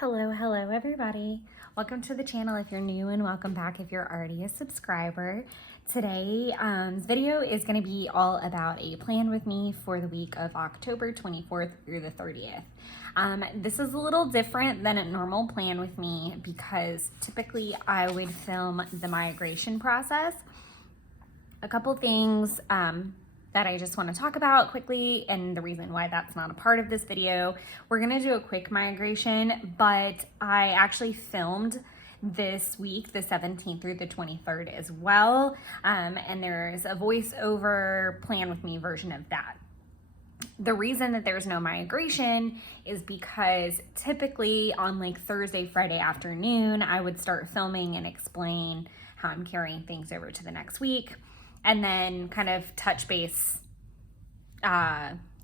Hello everybody. Welcome to the channel if you're new, and welcome back if you're already a subscriber. Today's video is going to be all about a plan with me for the week of October 24th through the 30th. This is a little different than a normal plan with me because typically I would film the migration process. A couple things that I just want to talk about quickly, and the reason why that's not a part of this video. We're going to do a quick migration, but I actually filmed this week, the 17th through the 23rd as well, and there's a voiceover plan with me version of that. The reason that there's no migration is because typically on like Thursday, Friday afternoon, I would start filming and explain how I'm carrying things over to the next week, and then kind of touch base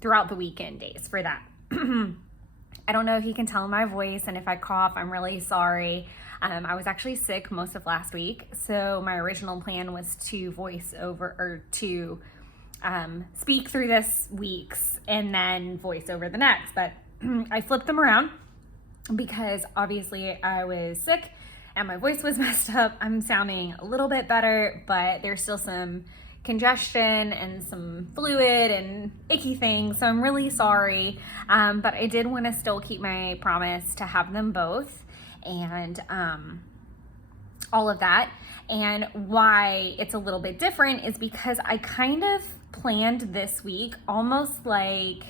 throughout the weekend days for that. I don't know if you can tell my voice, and if I cough, I'm really sorry. I was actually sick most of last week, so my original plan was to voice over or to speak through this week's and then voice over the next, but I flipped them around because obviously I was sick and my voice was messed up. I'm sounding a little bit better, but there's still some congestion and some fluid and icky things, so I'm really sorry. But I did want to still keep my promise to have them both and all of that. And why it's a little bit different is because I kind of planned this week almost like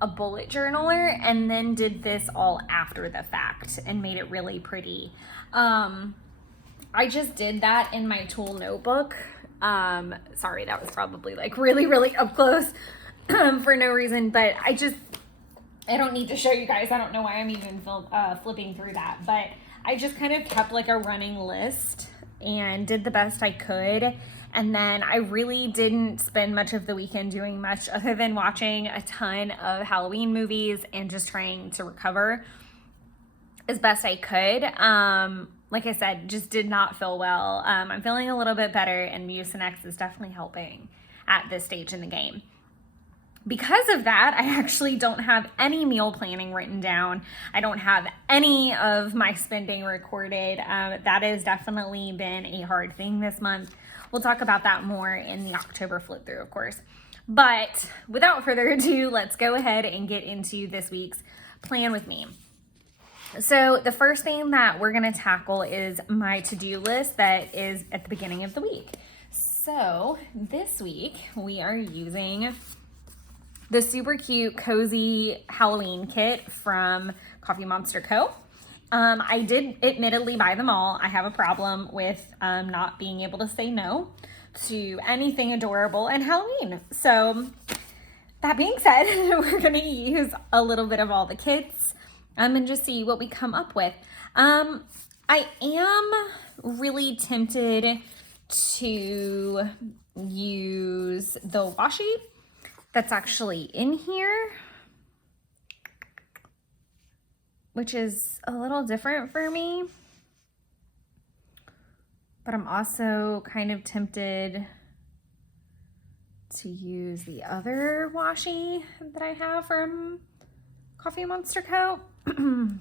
a bullet journaler, and then did this all after the fact and made it really pretty. I just did that in my tool notebook. Sorry, that was probably like really up close for no reason, but I don't need to show you guys. I don't know why I'm even flipping through that, but I just kind of kept like a running list and did the best I could. And then I really didn't spend much of the weekend doing much other than watching a ton of Halloween movies and just trying to recover as best I could. Like I said, just did not feel well. I'm feeling a little bit better, and Mucinex is definitely helping at this stage in the game. Because of that, I actually don't have any meal planning written down. I don't have any of my spending recorded. That has definitely been a hard thing this month. We'll talk about that more in the October flip through, of course. But without further ado, let's go ahead and get into this week's plan with me. So the first thing that we're going to tackle is my to-do list that is at the beginning of the week. So this week we are using the super cute cozy Halloween kit from Coffee Monster Co. I did admittedly buy them all. I have a problem with not being able to say no to anything adorable and Halloween. So that being said, we're going to use a little bit of all the kits and just see what we come up with. I am really tempted to use the washi that's actually in here, which is a little different for me, but I'm also kind of tempted to use the other washi that I have from Coffee Monster Co. I'm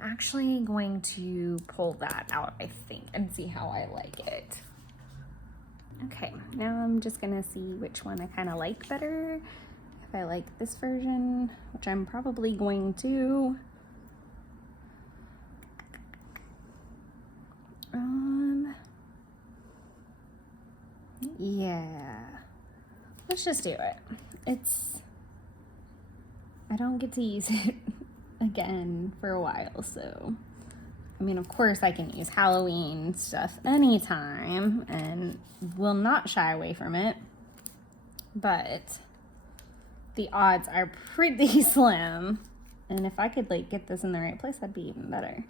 actually going to pull that out, I think, and see how I like it. Okay, now I'm just gonna see which one I kind of like better. If I like this version, which I'm probably going to. Yeah, let's just do it. I don't get to use it again for a while, so I mean, of course I can use Halloween stuff anytime and will not shy away from it, but the odds are pretty slim. And if I could like get this in the right place, that'd be even better.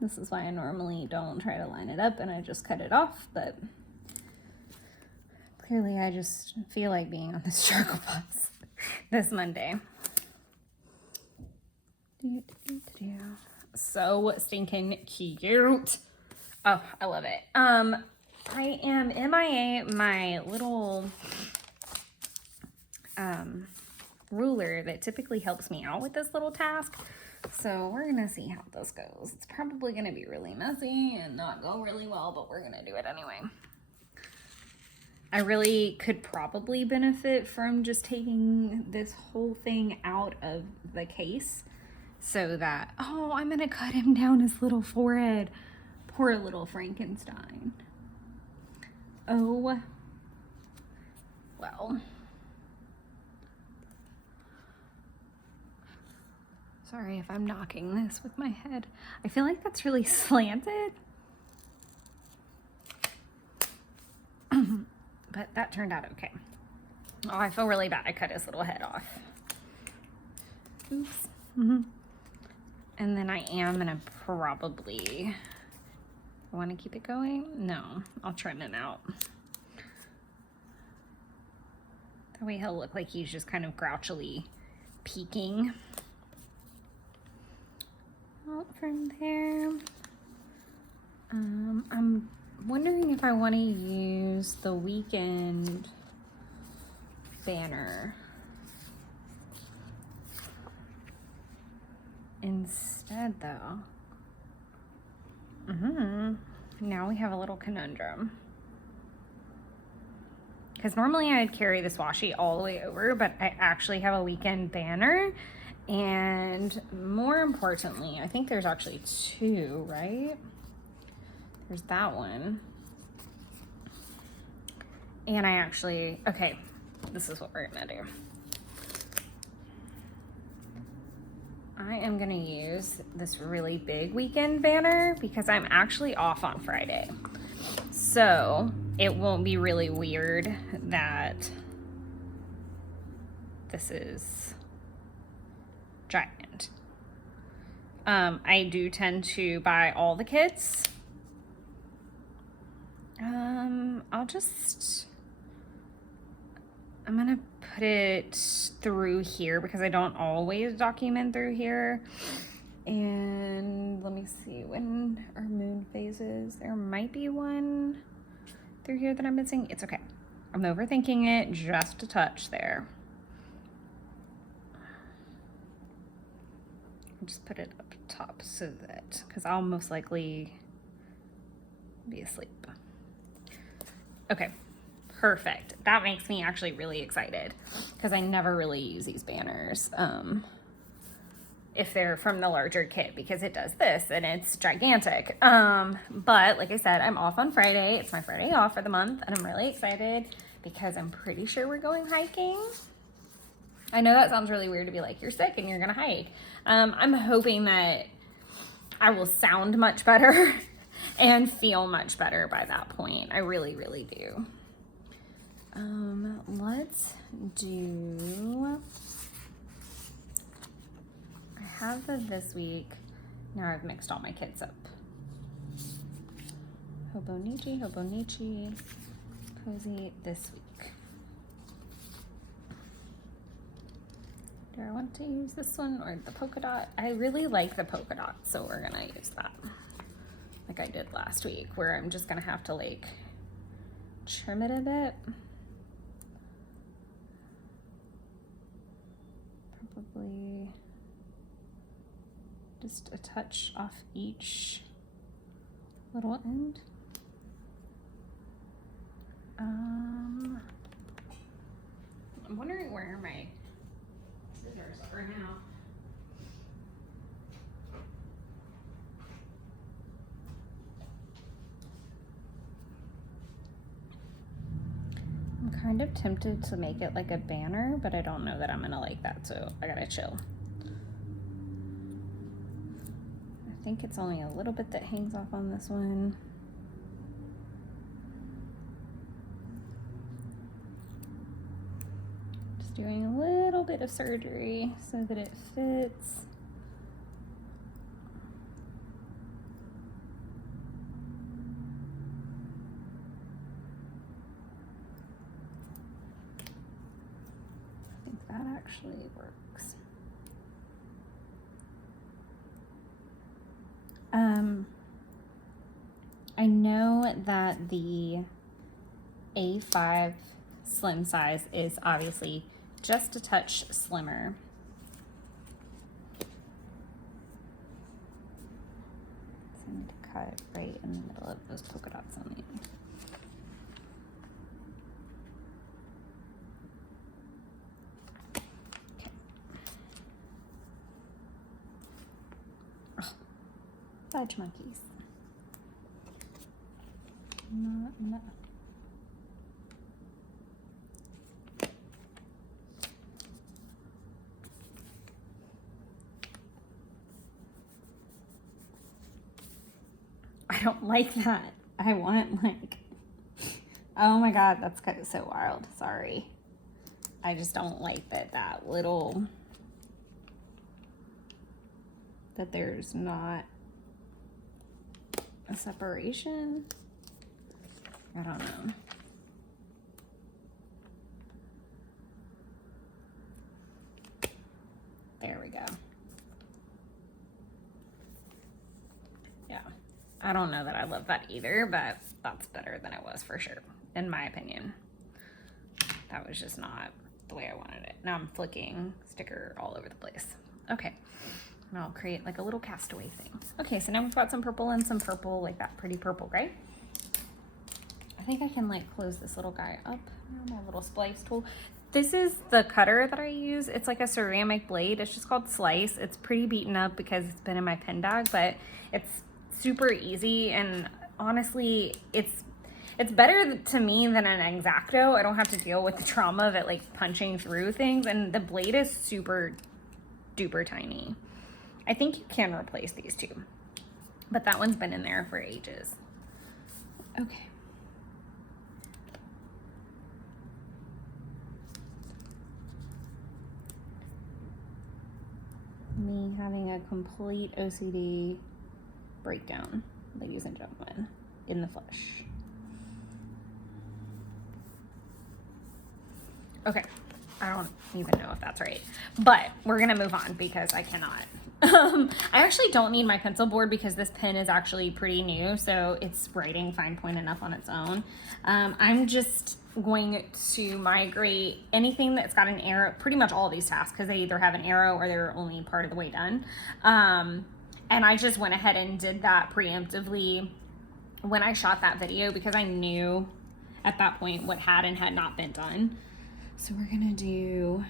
This is why I normally don't try to line it up and I just cut it off, but clearly I just feel like being on the struggle bus this Monday. So stinking cute. Oh, I love it. I am MIA my little ruler that typically helps me out with this little task. So we're gonna see how this goes. It's probably gonna be really messy and not go really well, but we're gonna do it anyway. I really could probably benefit from just taking this whole thing out of the case so that, oh, I'm gonna cut him down his little forehead. Poor little Frankenstein. Oh, well. Sorry if I'm knocking this with my head. I feel like that's really slanted. But that turned out okay. Oh, I feel really bad. I cut his little head off. Oops. And then I am gonna probably, I want to keep it going? No, I'll trim it out. That way he'll look like he's just kind of grouchily peeking. Out from there. I'm wondering if I want to use the weekend banner instead though. Now we have a little conundrum. Because normally I'd carry this washi all the way over, but I actually have a weekend banner. And more importantly, I think there's actually two, right? There's that one. And I actually, okay, this is what we're gonna do. I am gonna use this really big weekend banner because I'm actually off on Friday. So it won't be really weird that this is giant. I do tend to buy all the kits. I'm gonna put it through here because I don't always document through here. And let me see when our moon phases. There might be one through here that I'm missing. It's okay. I'm overthinking it just a touch there. I'll just put it up top so that, because I'll most likely be asleep. Okay, perfect. That makes me actually really excited because I never really use these banners if they're from the larger kit because it does this and it's gigantic. But like I said, I'm off on Friday. It's my Friday off for the month and I'm really excited because I'm pretty sure we're going hiking. I know that sounds really weird to be like, you're sick and you're gonna hike. I'm hoping that I will sound much better and feel much better by that point. I really, really do. Let's do, I have the this week. Now I've mixed all my kits up. Hobonichi, Cozy this week. Do I want to use this one or the polka dot? I really like the polka dot, so we're gonna use that. Like I did last week, where I'm just gonna have to like trim it a bit. Probably just a touch off each little end. I'm wondering where my scissors are now. I'm kind of tempted to make it like a banner, but I don't know that I'm gonna like that, so I gotta chill. I think it's only a little bit that hangs off on this one. Just doing a little bit of surgery so that it fits. That actually works. I know that the A5 slim size is obviously just a touch slimmer. cut right in the middle of those polka dots on the end. Okay. Oh, fudge monkeys. Not enough. I don't like that. I want like, oh my God, that's kind of so wild. Sorry. I just don't like that little, that there's not a separation. I don't know. There we go. Yeah. I don't know that I love that either, but that's better than it was for sure, in my opinion. That was just not the way I wanted it. Now I'm flicking sticker all over the place. Okay, and I'll create like a little castaway thing. Okay, so now we've got some purple and some purple, like that pretty purple gray. I think I can like close this little guy up. My little splice tool. This is the cutter that I use. It's like a ceramic blade. It's just called Slice. It's pretty beaten up because it's been in my pen bag, but it's super easy, and honestly it's better to me than an X-Acto. I don't have to deal with the trauma of it like punching through things, and the blade is super duper tiny. I think you can replace these two, but that one's been in there for ages. Okay. Me having a complete OCD breakdown, ladies and gentlemen, in the flesh. Okay, I don't even know if that's right, but we're gonna move on because I cannot. I actually don't need my pencil board because this pen is actually pretty new, so it's writing fine point enough on its own. I'm just going to migrate anything that's got an arrow, pretty much all these tasks, because they either have an arrow or they're only part of the way done. And I just went ahead and did that preemptively when I shot that video because I knew at that point what had and had not been done. So we're gonna do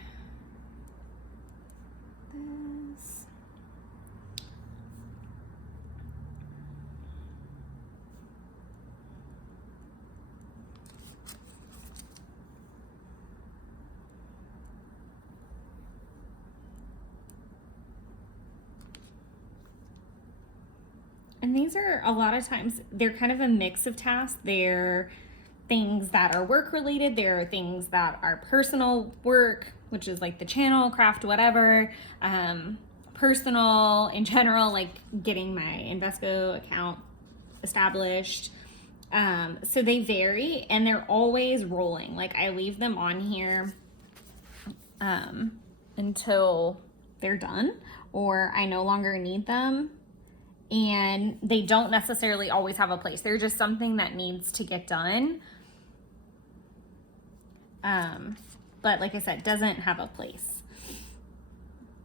this. And these are a lot of times, they're kind of a mix of tasks. They're things that are work related. There are things that are personal work, which is like the channel, craft, whatever. Personal in general, like getting my Invesco account established. So they vary and they're always rolling. Like I leave them on here until they're done or I no longer need them. And they don't necessarily always have a place. They're just something that needs to get done. But like I said, doesn't have a place.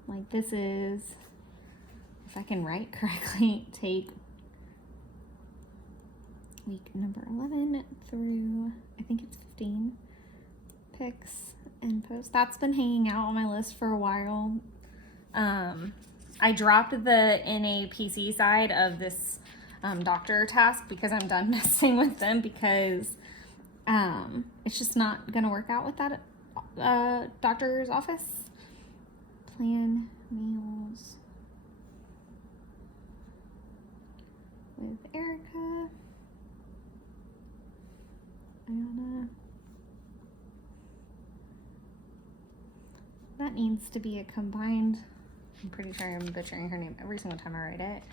Like this is, if I can write correctly, take week number 11 through, I think it's 15 pics and posts. That's been hanging out on my list for a while. I dropped the NAPC side of this doctor task because I'm done messing with them because it's just not gonna work out with that doctor's office. Plan meals with Erica. Ayana. That needs to be a combined, I'm pretty sure I'm butchering her name every single time I write it.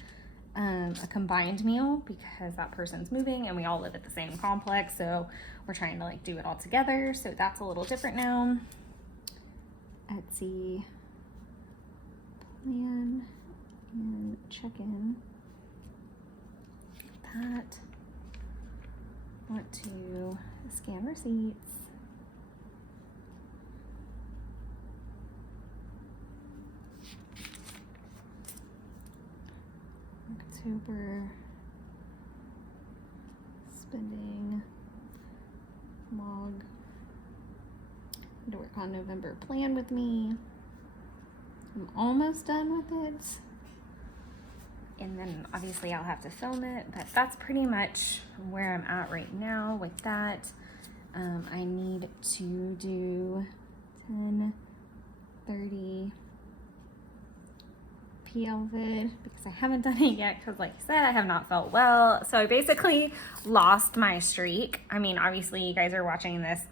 A combined meal because that person's moving and we all live at the same complex, so we're trying to like do it all together. So that's a little different now. Etsy plan and check in. That. Want to scan receipts. October spending log to work on November plan with me. I'm almost done with it. And then obviously I'll have to film it, but that's pretty much where I'm at right now with that. I need to do 10:30 PL vid because I haven't done it yet because like I said, I have not felt well. So I basically lost my streak. I mean, obviously you guys are watching this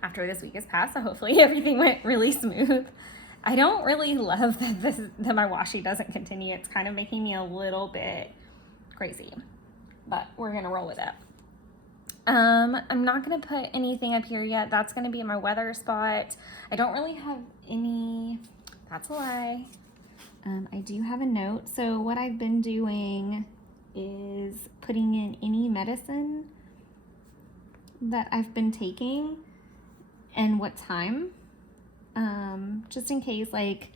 after this week has passed, so hopefully everything went really smooth. I don't really love that my washi doesn't continue. It's kind of making me a little bit crazy, but we're gonna roll with it. I'm not gonna put anything up here yet. That's gonna be my weather spot. I don't really have any, that's a lie. I do have a note. So what I've been doing is putting in any medicine that I've been taking and what time. Just in case like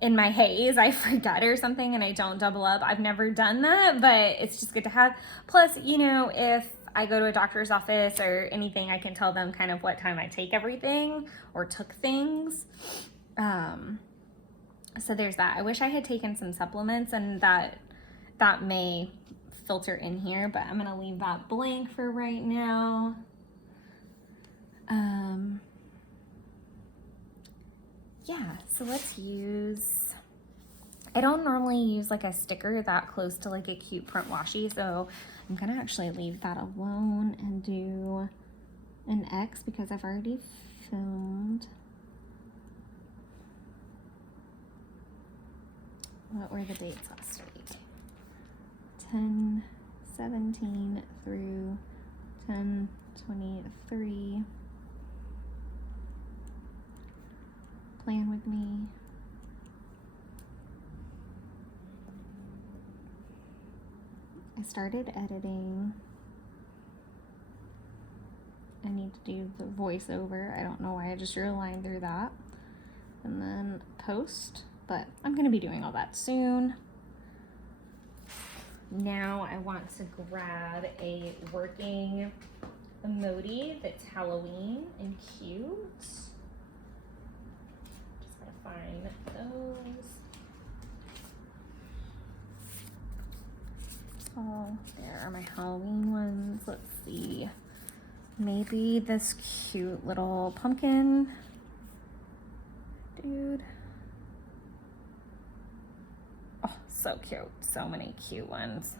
in my haze I forget or something and I don't double up. I've never done that, but it's just good to have. Plus, you know, if I go to a doctor's office or anything, I can tell them kind of what time I take everything or took things. So there's that. I wish I had taken some supplements, and that may filter in here, but I'm gonna leave that blank for right now. Yeah, so let's use, I don't normally use like a sticker that close to like a cute print washi, so I'm gonna actually leave that alone and do an X because I've already filmed. What were the dates last week? 10/17 through 10/23. Plan with me. I started editing. I need to do the voiceover. I don't know why I just drew a line through that. And then post, but I'm going to be doing all that soon. Now I want to grab a working emoji that's Halloween and cute. Find those. Oh, there are my Halloween ones. Let's see. Maybe this cute little pumpkin dude. Oh, so cute. So many cute ones.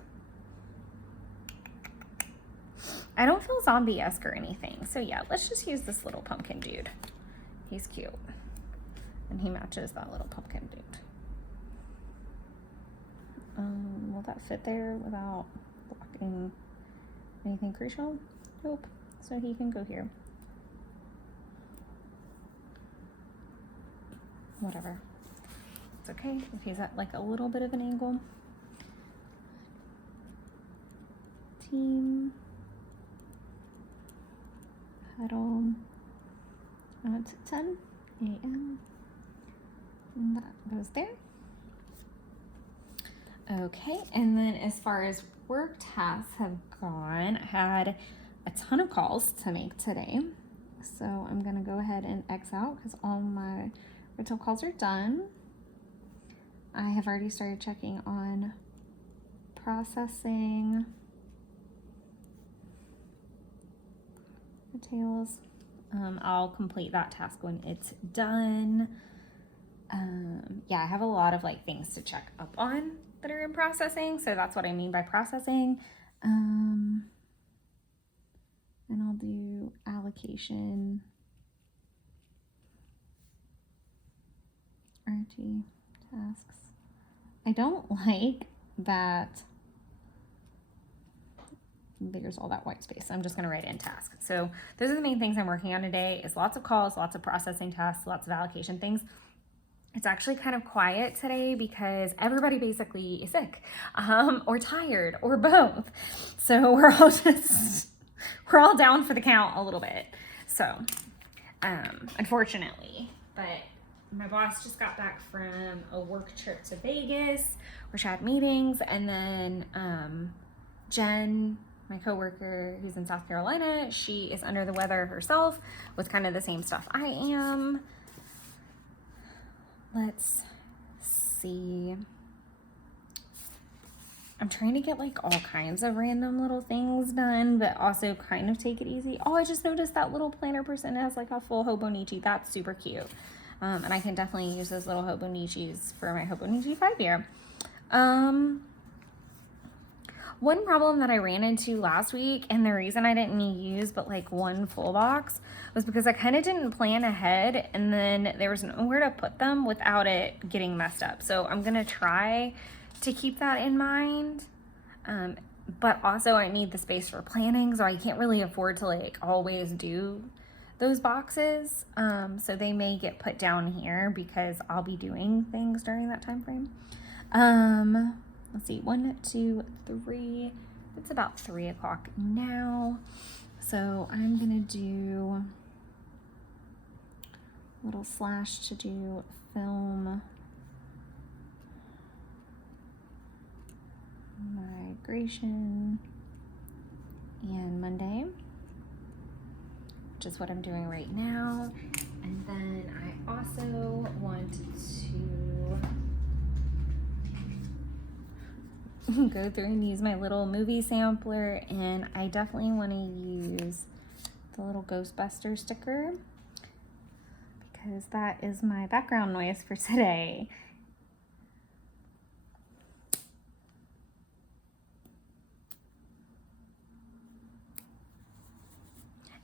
I don't feel zombie-esque or anything. So yeah, let's just use this little pumpkin dude. He's cute. And he matches that little pumpkin dude. Will that fit there without blocking anything crucial? Nope. So he can go here. Whatever. It's okay if he's at like a little bit of an angle. Team. Huddle. At 10 a.m. And that goes there. Okay, and then as far as work tasks have gone, I had a ton of calls to make today. So I'm gonna go ahead and X out because all my retail calls are done. I have already started checking on processing details. I'll complete that task when it's done. Yeah, I have a lot of like things to check up on that are in processing, so that's what I mean by processing. And I'll do allocation, RT tasks. I don't like that there's all that white space. I'm just going to write in task. So those are the main things I'm working on today, is lots of calls, lots of processing tasks, lots of allocation things. It's actually kind of quiet today because everybody basically is sick, or tired, or both. So we're all down for the count a little bit. So, unfortunately, but my boss just got back from a work trip to Vegas where she had meetings, and then, Jen, my coworker who's in South Carolina, she is under the weather herself with kind of the same stuff I am. Let's see. I'm trying to get like all kinds of random little things done, but also kind of take it easy. Oh, I just noticed that little planner person has like a full Hobonichi. That's super cute. And I can definitely use those little Hobonichis for my Hobonichi 5-year. One problem that I ran into last week, and the reason I didn't use but like one full box, was because I kind of didn't plan ahead, and then there was nowhere to put them without it getting messed up. So I'm gonna try to keep that in mind. But also I need the space for planning, so I can't really afford to like always do those boxes. So they may get put down here because I'll be doing things during that time frame. Let's see, 1, 2, 3. It's about 3 o'clock now. So I'm gonna do a little slash to do film migration and Monday, which is what I'm doing right now. And then I also want to go through and use my little movie sampler, and I definitely want to use the little Ghostbuster sticker because that is my background noise for today.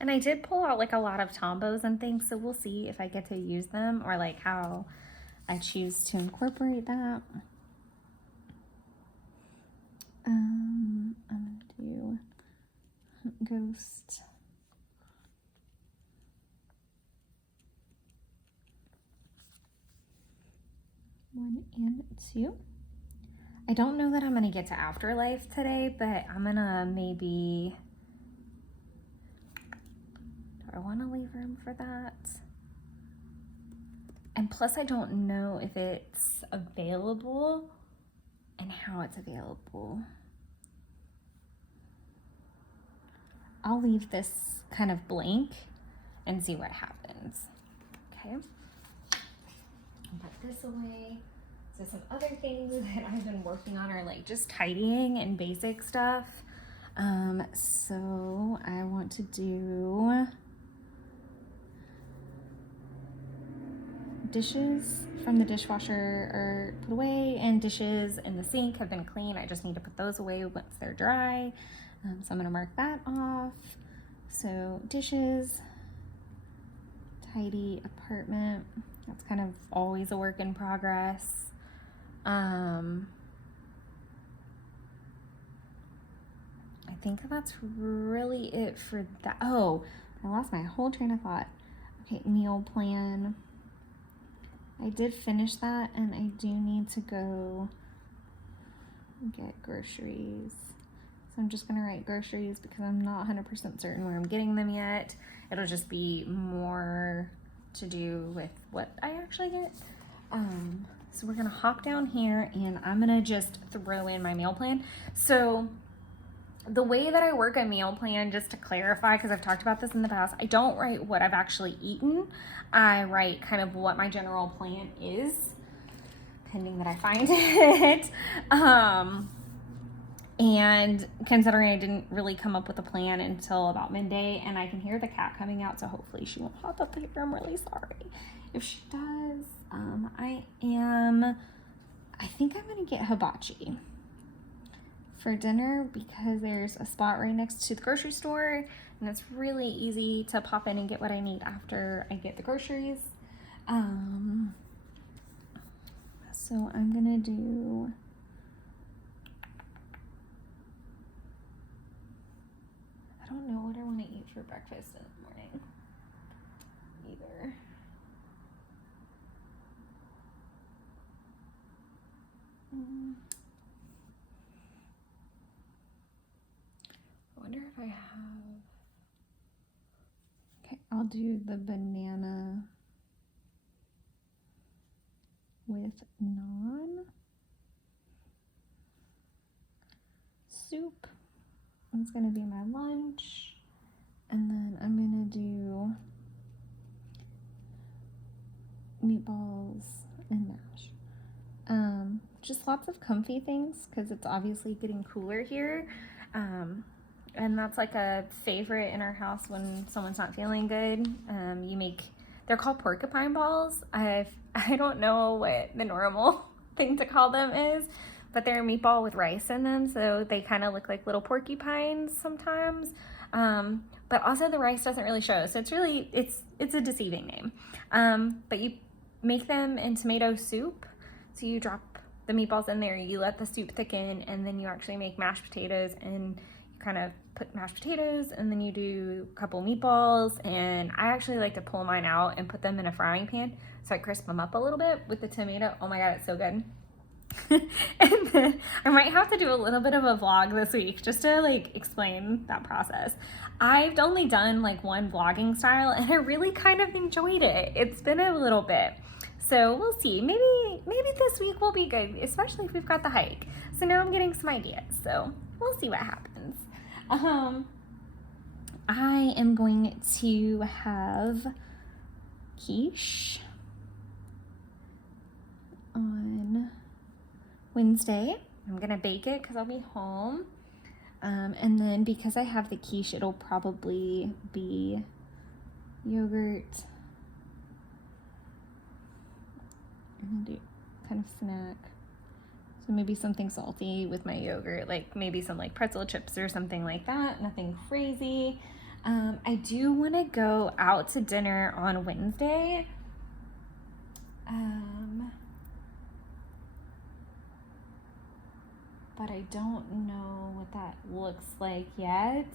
And I did pull out like a lot of Tombos and things, so we'll see if I get to use them or like how I choose to incorporate that. I'm gonna do Ghost. One and 2. I don't know that I'm gonna get to Afterlife today, but I'm gonna maybe. Do I want to leave room for that? And plus, I don't know if it's available and how it's available. I'll leave this kind of blank and see what happens. Okay. I'll put this away. So some other things that I've been working on are like just tidying and basic stuff. So I want to do dishes from the dishwasher are put away, and dishes in the sink have been clean. I just need to put those away once they're dry. So I'm gonna mark that off. So dishes, tidy apartment. That's kind of always a work in progress. I think that's really it for that. Oh, I lost my whole train of thought. Okay, meal plan. I did finish that, and I do need to go get groceries. So I'm just gonna write groceries because I'm not 100% certain where I'm getting them yet. It'll just be more to do with what I actually get. So we're gonna hop down here, and I'm gonna just throw in my meal plan. So the way that I work a meal plan, just to clarify, because I've talked about this in the past, I don't write what I've actually eaten. I write kind of what my general plan is, pending that I find it. And considering I didn't really come up with a plan until about midday, and I can hear the cat coming out, so hopefully she won't hop up here. I'm really sorry if she does. I think I'm gonna get hibachi for dinner because there's a spot right next to the grocery store, and it's really easy to pop in and get what I need after I get the groceries. So I'm gonna do I don't know what I want to eat for breakfast in the morning either. I wonder if I have. Okay, I'll do the banana with naan soup. It's gonna be my lunch. And then I'm gonna do meatballs and mash. Just lots of comfy things because it's obviously getting cooler here. And that's like a favorite in our house when someone's not feeling good. They're called porcupine balls. I don't know what the normal thing to call them is, but they're a meatball with rice in them, so they kind of look like little porcupines sometimes. But also the rice doesn't really show, so it's a deceiving name. But you make them in tomato soup, so you drop the meatballs in there, you let the soup thicken, and then you actually make mashed potatoes, and you kind of put mashed potatoes, and then you do a couple meatballs, and I actually like to pull mine out and put them in a frying pan so I crisp them up a little bit with the tomato. Oh my god, it's so good. And then I might have to do a little bit of a vlog this week just to like explain that process. I've only done like one vlogging style and I really kind of enjoyed it. It's been a little bit. So we'll see. Maybe this week will be good, especially if we've got the hike. So now I'm getting some ideas. So we'll see what happens. I am going to have quiche on Wednesday. I'm gonna bake it because I'll be home. And then because I have the quiche, it'll probably be yogurt. I'm gonna do kind of snack. So maybe something salty with my yogurt, like maybe some like pretzel chips or something like that. Nothing crazy. I do want to go out to dinner on Wednesday. But I don't know what that looks like yet.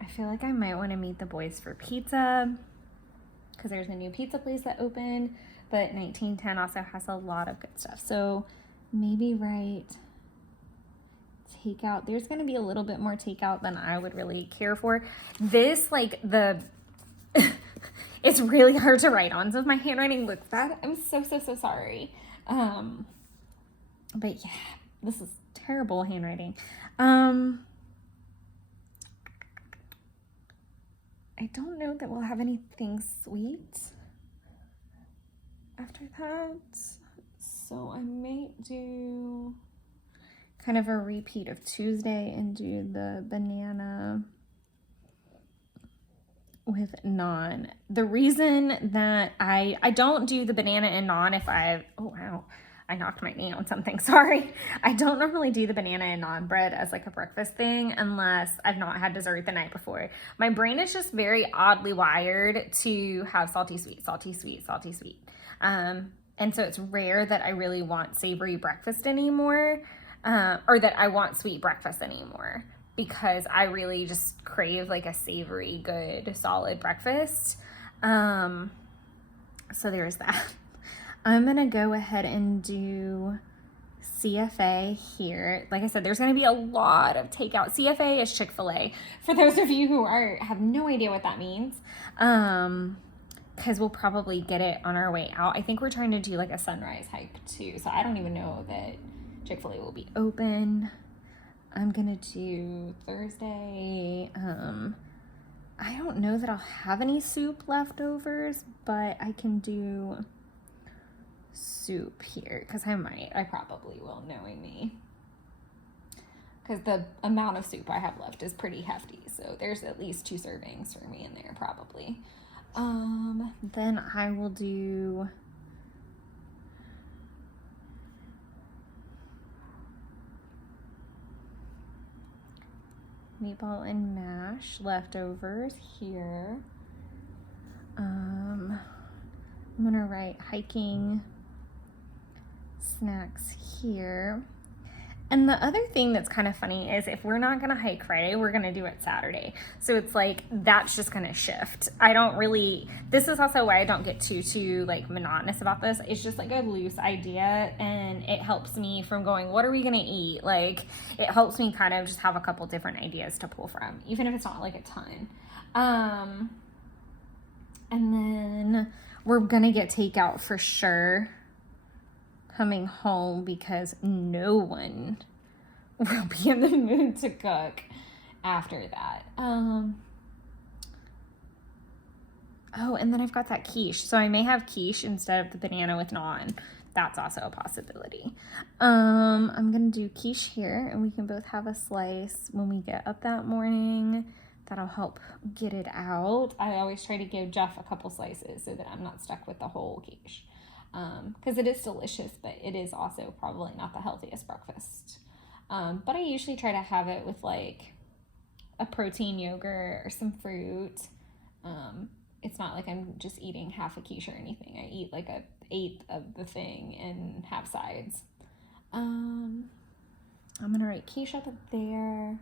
I feel like I might want to meet the boys for pizza because there's a new pizza place that opened, but 1910 also has a lot of good stuff. So maybe takeout. There's going to be a little bit more takeout than I would really care for. This, like it's really hard to write on, so if my handwriting looks bad, I'm so sorry. But yeah, this is terrible handwriting. I don't know that we'll have anything sweet after that. So I might do kind of a repeat of Tuesday and do the banana with naan. The reason that I don't do the banana and naan oh wow, I knocked my knee on something, sorry. I don't normally do the banana and naan bread as like a breakfast thing unless I've not had dessert the night before. My brain is just very oddly wired to have salty, sweet, salty, sweet, salty, sweet. And so it's rare that I really want savory breakfast anymore, or that I want sweet breakfast anymore, because I really just crave like a savory, good, solid breakfast. So there's that. I'm gonna go ahead and do CFA here. Like I said, there's gonna be a lot of takeout. CFA is Chick-fil-A, for those of you who have no idea what that means. Because we'll probably get it on our way out. I think we're trying to do like a sunrise hike too, so I don't even know that Chick-fil-A will be open. I'm gonna do Thursday. I don't know that I'll have any soup leftovers, but I can do soup here because I probably will, knowing me, because the amount of soup I have left is pretty hefty, so there's at least 2 servings for me in there probably. Then I will do meatball and mash leftovers here. I'm gonna write hiking snacks here. And the other thing that's kind of funny is if we're not gonna hike Friday, we're gonna do it Saturday. So it's like, that's just gonna shift. This is also why I don't get too like monotonous about this. It's just like a loose idea, and it helps me from going, what are we gonna eat? Like, it helps me kind of just have a couple different ideas to pull from, even if it's not like a ton. And then we're gonna get takeout for sure coming home because no one will be in the mood to cook after that. Oh, and then I've got that quiche. So I may have quiche instead of the banana with naan. That's also a possibility. I'm gonna do quiche here, and we can both have a slice when we get up that morning. That'll help get it out. I always try to give Jeff a couple slices so that I'm not stuck with the whole quiche. Because it is delicious, but it is also probably not the healthiest breakfast. But I usually try to have it with like a protein yogurt or some fruit. It's not like I'm just eating half a quiche or anything. I eat like an eighth of the thing and have sides. I'm gonna write quiche up there.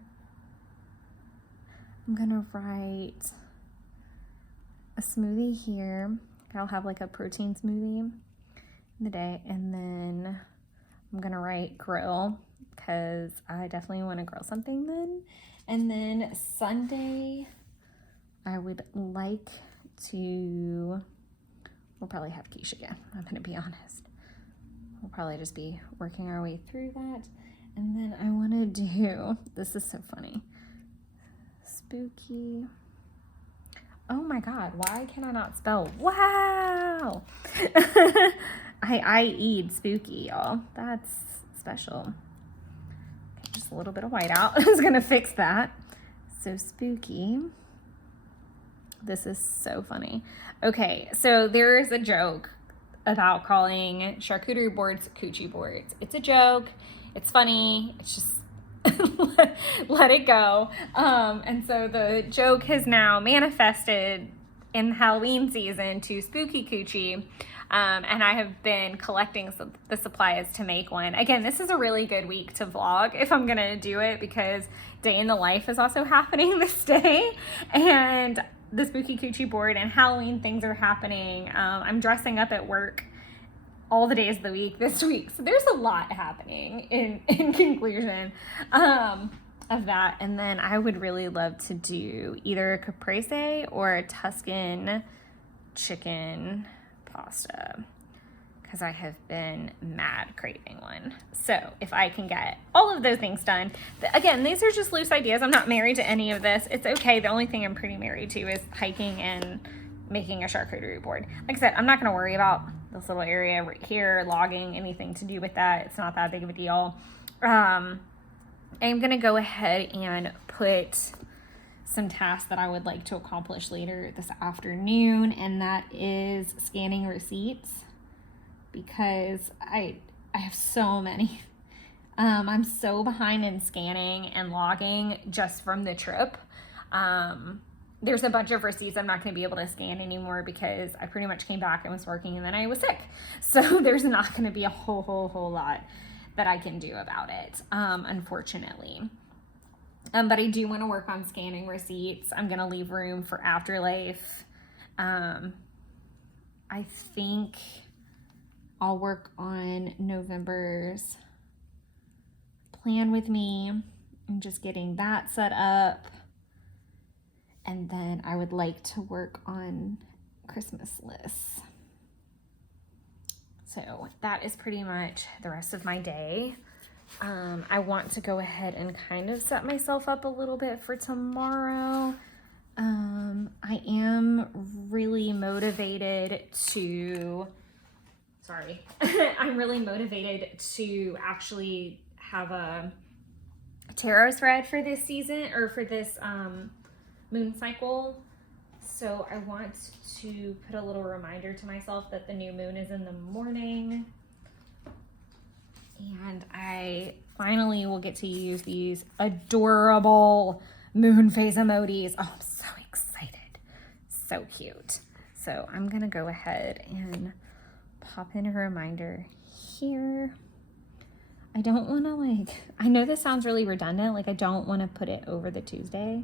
I'm gonna write a smoothie here. I'll have like a protein smoothie in the day, and then I'm gonna write grill because I definitely want to grill something then. And then Sunday, I would like to, we'll probably have quiche again, I'm gonna be honest. We'll probably just be working our way through that. And then I want to do, this is so funny, spooky. Oh my God, why can I not spell? Wow. I eat spooky, y'all. That's special. Okay, just a little bit of whiteout. I was gonna fix that. So spooky. This is so funny. Okay, so there is a joke about calling charcuterie boards coochie boards. It's a joke. It's funny. It's just let it go. And so the joke has now manifested in Halloween season to spooky coochie. And I have been collecting the supplies to make one. Again, this is a really good week to vlog if I'm gonna do it, because day in the life is also happening this day. And the spooky coochie board and Halloween things are happening. I'm dressing up at work all the days of the week this week. So there's a lot happening in conclusion of that. And then I would really love to do either a caprese or a Tuscan chicken pasta, because I have been mad craving one. So if I can get all of those things done, again, these are just loose ideas. I'm not married to any of this. It's okay. The only thing I'm pretty married to is hiking and making a charcuterie board. Like I said, I'm not going to worry about this little area right here, logging, anything to do with that. It's not that big of a deal. I'm going to go ahead and put some tasks that I would like to accomplish later this afternoon, and that is scanning receipts, because I have so many. I'm so behind in scanning and logging just from the trip. There's a bunch of receipts I'm not going to be able to scan anymore because I pretty much came back and was working and then I was sick. So there's not going to be a whole lot that I can do about it, unfortunately. But I do want to work on scanning receipts. I'm going to leave room for Afterlife. I think I'll work on November's Plan With Me and just getting that set up. And then I would like to work on Christmas lists. So that is pretty much the rest of my day. I want to go ahead and kind of set myself up a little bit for tomorrow. I am really motivated to, I'm really motivated to actually have a tarot spread for this season, or for this moon cycle. So I want to put a little reminder to myself that the new moon is in the morning. And I finally will get to use these adorable moon phase emojis. Oh, I'm so excited. So cute. So I'm going to go ahead and pop in a reminder here. I don't want to I know this sounds really redundant. I don't want to put it over the Tuesday.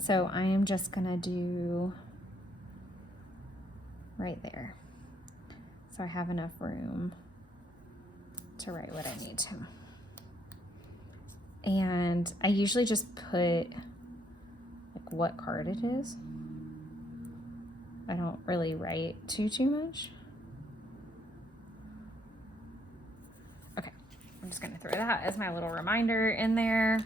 So I am just going to do right there. So I have enough room to write what I need to. And I usually just put what card it is. I don't really write too much. Okay. I'm just gonna throw that as my little reminder in there.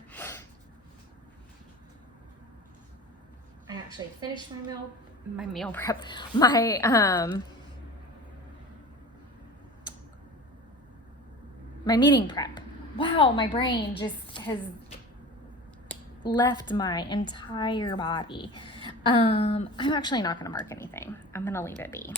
I actually finished my meal prep, my meeting prep. Wow, my brain just has left my entire body. I'm actually not gonna mark anything. I'm gonna leave it be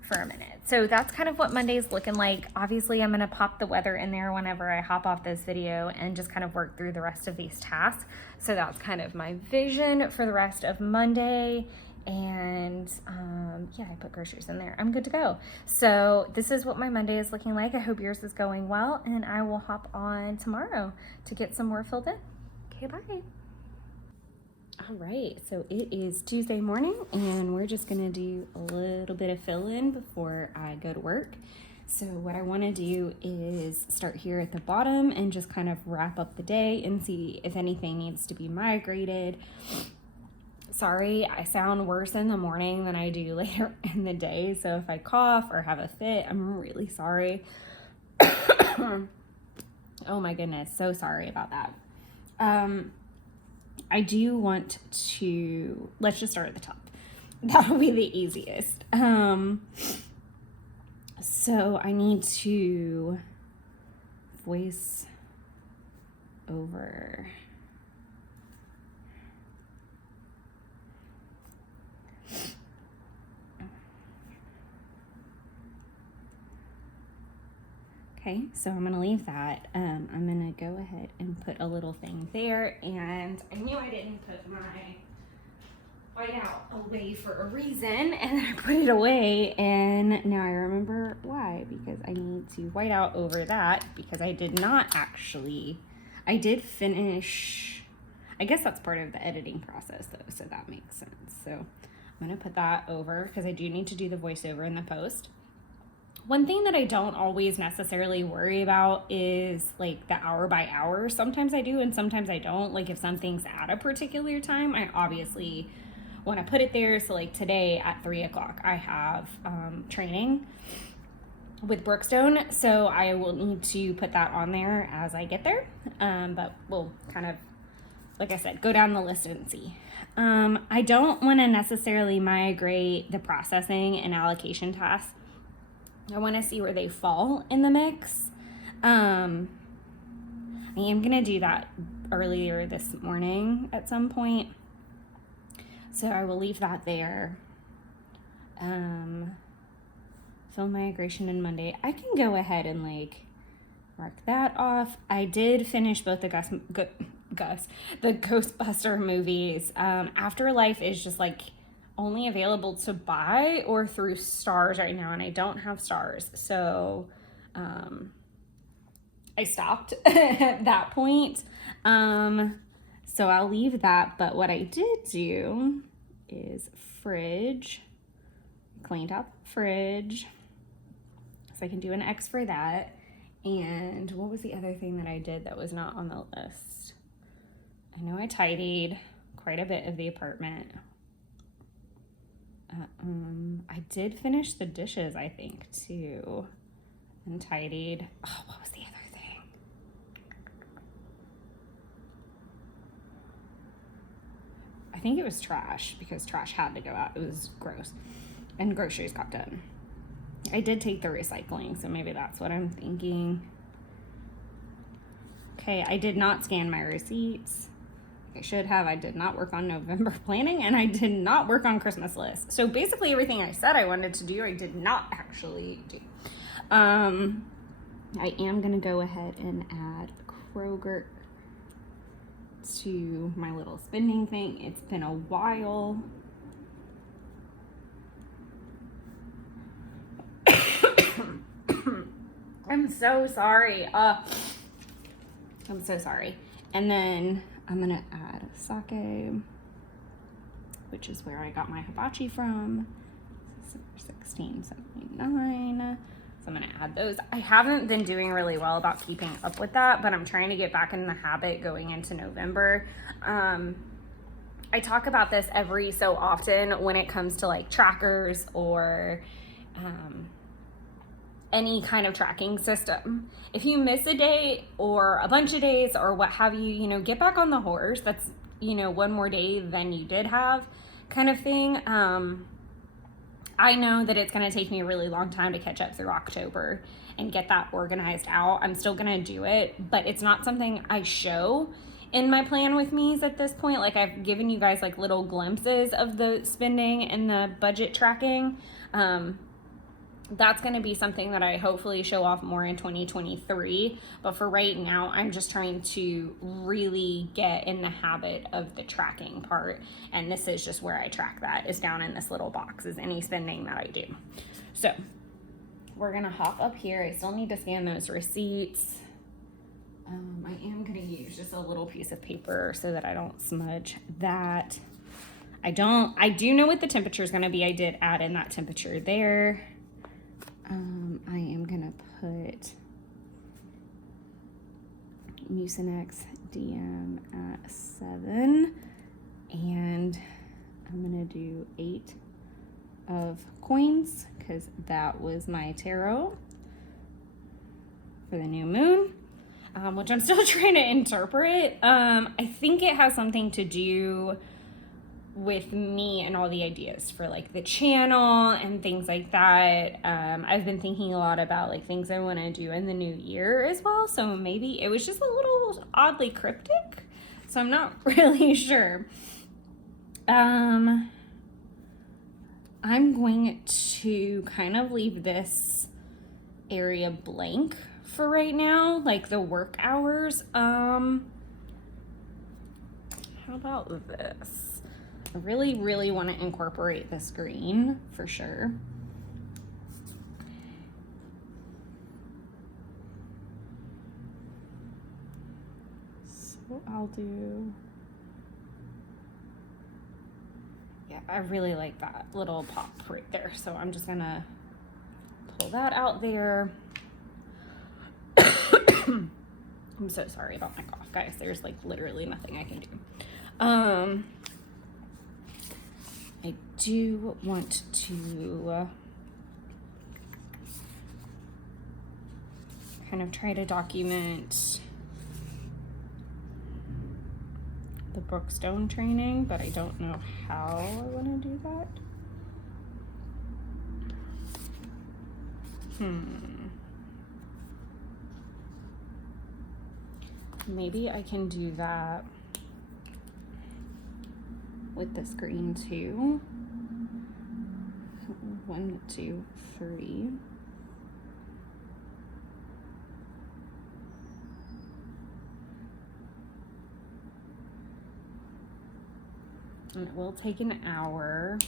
for a minute. So that's kind of what Monday's looking like. Obviously, I'm gonna pop the weather in there whenever I hop off this video and just kind of work through the rest of these tasks. So that's kind of my vision for the rest of Monday. And yeah, I put groceries in there. I'm good to go. So this is what my Monday is looking like. I hope yours is going well, and I will hop on tomorrow to get some more filled in. Okay, bye. All right, so it is Tuesday morning, and we're just gonna do a little bit of fill-in before I go to work. So what I wanna do is start here at the bottom and just kind of wrap up the day and see if anything needs to be migrated. Sorry, I sound worse in the morning than I do later in the day, so if I cough or have a fit, I'm really sorry. Oh my goodness, so sorry about that. I do want to, let's just start at the top. That'll be the easiest. So I need to voice over. Okay, so I'm gonna leave that. I'm gonna go ahead and put a little thing there, and I knew I didn't put my whiteout away for a reason, and then I put it away, and now I remember why, because I need to white out over that, because I did not actually, I did finish, I guess that's part of the editing process though, so that makes sense. So I'm gonna put that over, because I do need to do the voiceover in the post. One thing that I don't always necessarily worry about is like the hour by hour. Sometimes I do and sometimes I don't. Like if something's at a particular time, I obviously want to put it there. So like today at 3 o'clock, I have training with Brookstone. So I will need to put that on there as I get there. But we'll kind of, like I said, go down the list and see. I don't want to necessarily migrate the processing and allocation tasks. I want to see where they fall in the mix. I am going to do that earlier this morning at some point. So I will leave that there. Film migration and Monday. I can go ahead and like mark that off. I did finish both the the Ghostbuster movies. Afterlife is just like only available to buy or through Stars right now, and I don't have Stars, so I stopped at that point. So I'll leave that, but what I did do is fridge, cleaned out the fridge, so I can do an X for that. And what was the other thing that I did that was not on the list? I know I tidied quite a bit of the apartment. I did finish the dishes, I think, too, and tidied. Oh, what was the other thing? I think it was trash, because trash had to go out. It was gross. And groceries got done. I did take the recycling, so maybe that's what I'm thinking. Okay, I did not scan my receipts. I should have. I did not work on November planning, and I did not work on Christmas list. So basically everything I said I wanted to do, I did not actually do. I am going to go ahead and add Kroger to my little spending thing. It's been a while. I'm so sorry. I'm so sorry. And then I'm gonna add sake, which is where I got my hibachi from, $16.79. So I'm gonna add those. I haven't been doing really well about keeping up with that, but I'm trying to get back in the habit going into November. I talk about this every so often when it comes to like trackers or any kind of tracking system. If you miss a day or a bunch of days or what have you, you know, get back on the horse. That's, you know, one more day than you did have kind of thing. I know that it's going to take me a really long time to catch up through October and get that organized out. I'm still going to do it, but it's not something I show in my plan with me's at this point. Like, I've given you guys like little glimpses of the spending and the budget tracking. That's going to be something that I hopefully show off more in 2023. But for right now, I'm just trying to really get in the habit of the tracking part. And this is just where I track that, is down in this little box, is any spending that I do. So we're going to hop up here. I still need to scan those receipts. I am going to use just a little piece of paper so that I don't smudge that. I do know what the temperature is going to be. I did add in that temperature there. I am gonna put Mucinex DM at 7, and I'm gonna do 8 of coins because that was my tarot for the new moon, which I'm still trying to interpret. I think it has something to do with me and all the ideas for like the channel and things like that. I've been thinking a lot about like things I want to do in the new year as well, so maybe it was just a little oddly cryptic, so I'm not really sure. I'm going to kind of leave this area blank for right now, like the work hours. How about this? I really, really want to incorporate this green for sure. So I'll do, yeah, I really like that little pop right there. So I'm just gonna pull that out there. I'm so sorry about my cough, guys. There's like literally nothing I can do. I do want to kind of try to document the Brookstone training, but I don't know how I want to do that. Maybe I can do that with this green too. 1, 2, 3. And it will take an hour,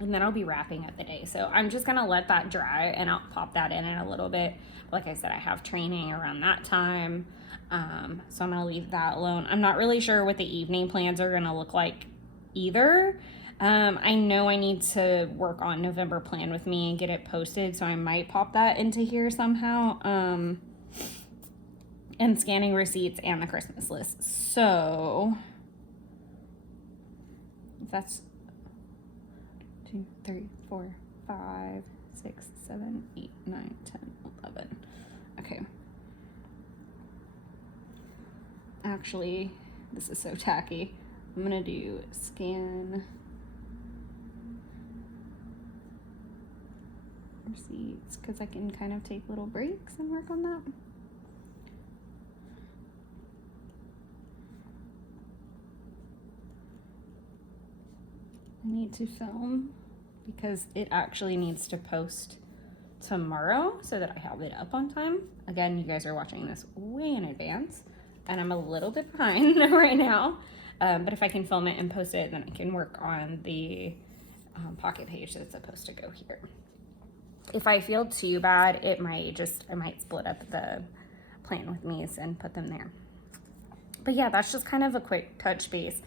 and then I'll be wrapping up the day. So I'm just gonna let that dry and I'll pop that in a little bit. Like I said, I have training around that time. So I'm gonna leave that alone. I'm not really sure what the evening plans are gonna look like either. I know I need to work on November plan with me and get it posted, so I might pop that into here somehow. And scanning receipts and the Christmas list. So that's 2, 3, 4, 5, 6, 7, 8, 9, 10, 11. Okay. Actually, this is so tacky. I'm gonna do scan receipts because I can kind of take little breaks and work on that. I need to film because it actually needs to post tomorrow so that I have it up on time. Again, you guys are watching this way in advance and I'm a little bit behind right now. But if I can film it and post it, then I can work on the pocket page that's supposed to go here. If I feel too bad, I might split up the plan with me's and put them there. But yeah, that's just kind of a quick touch base.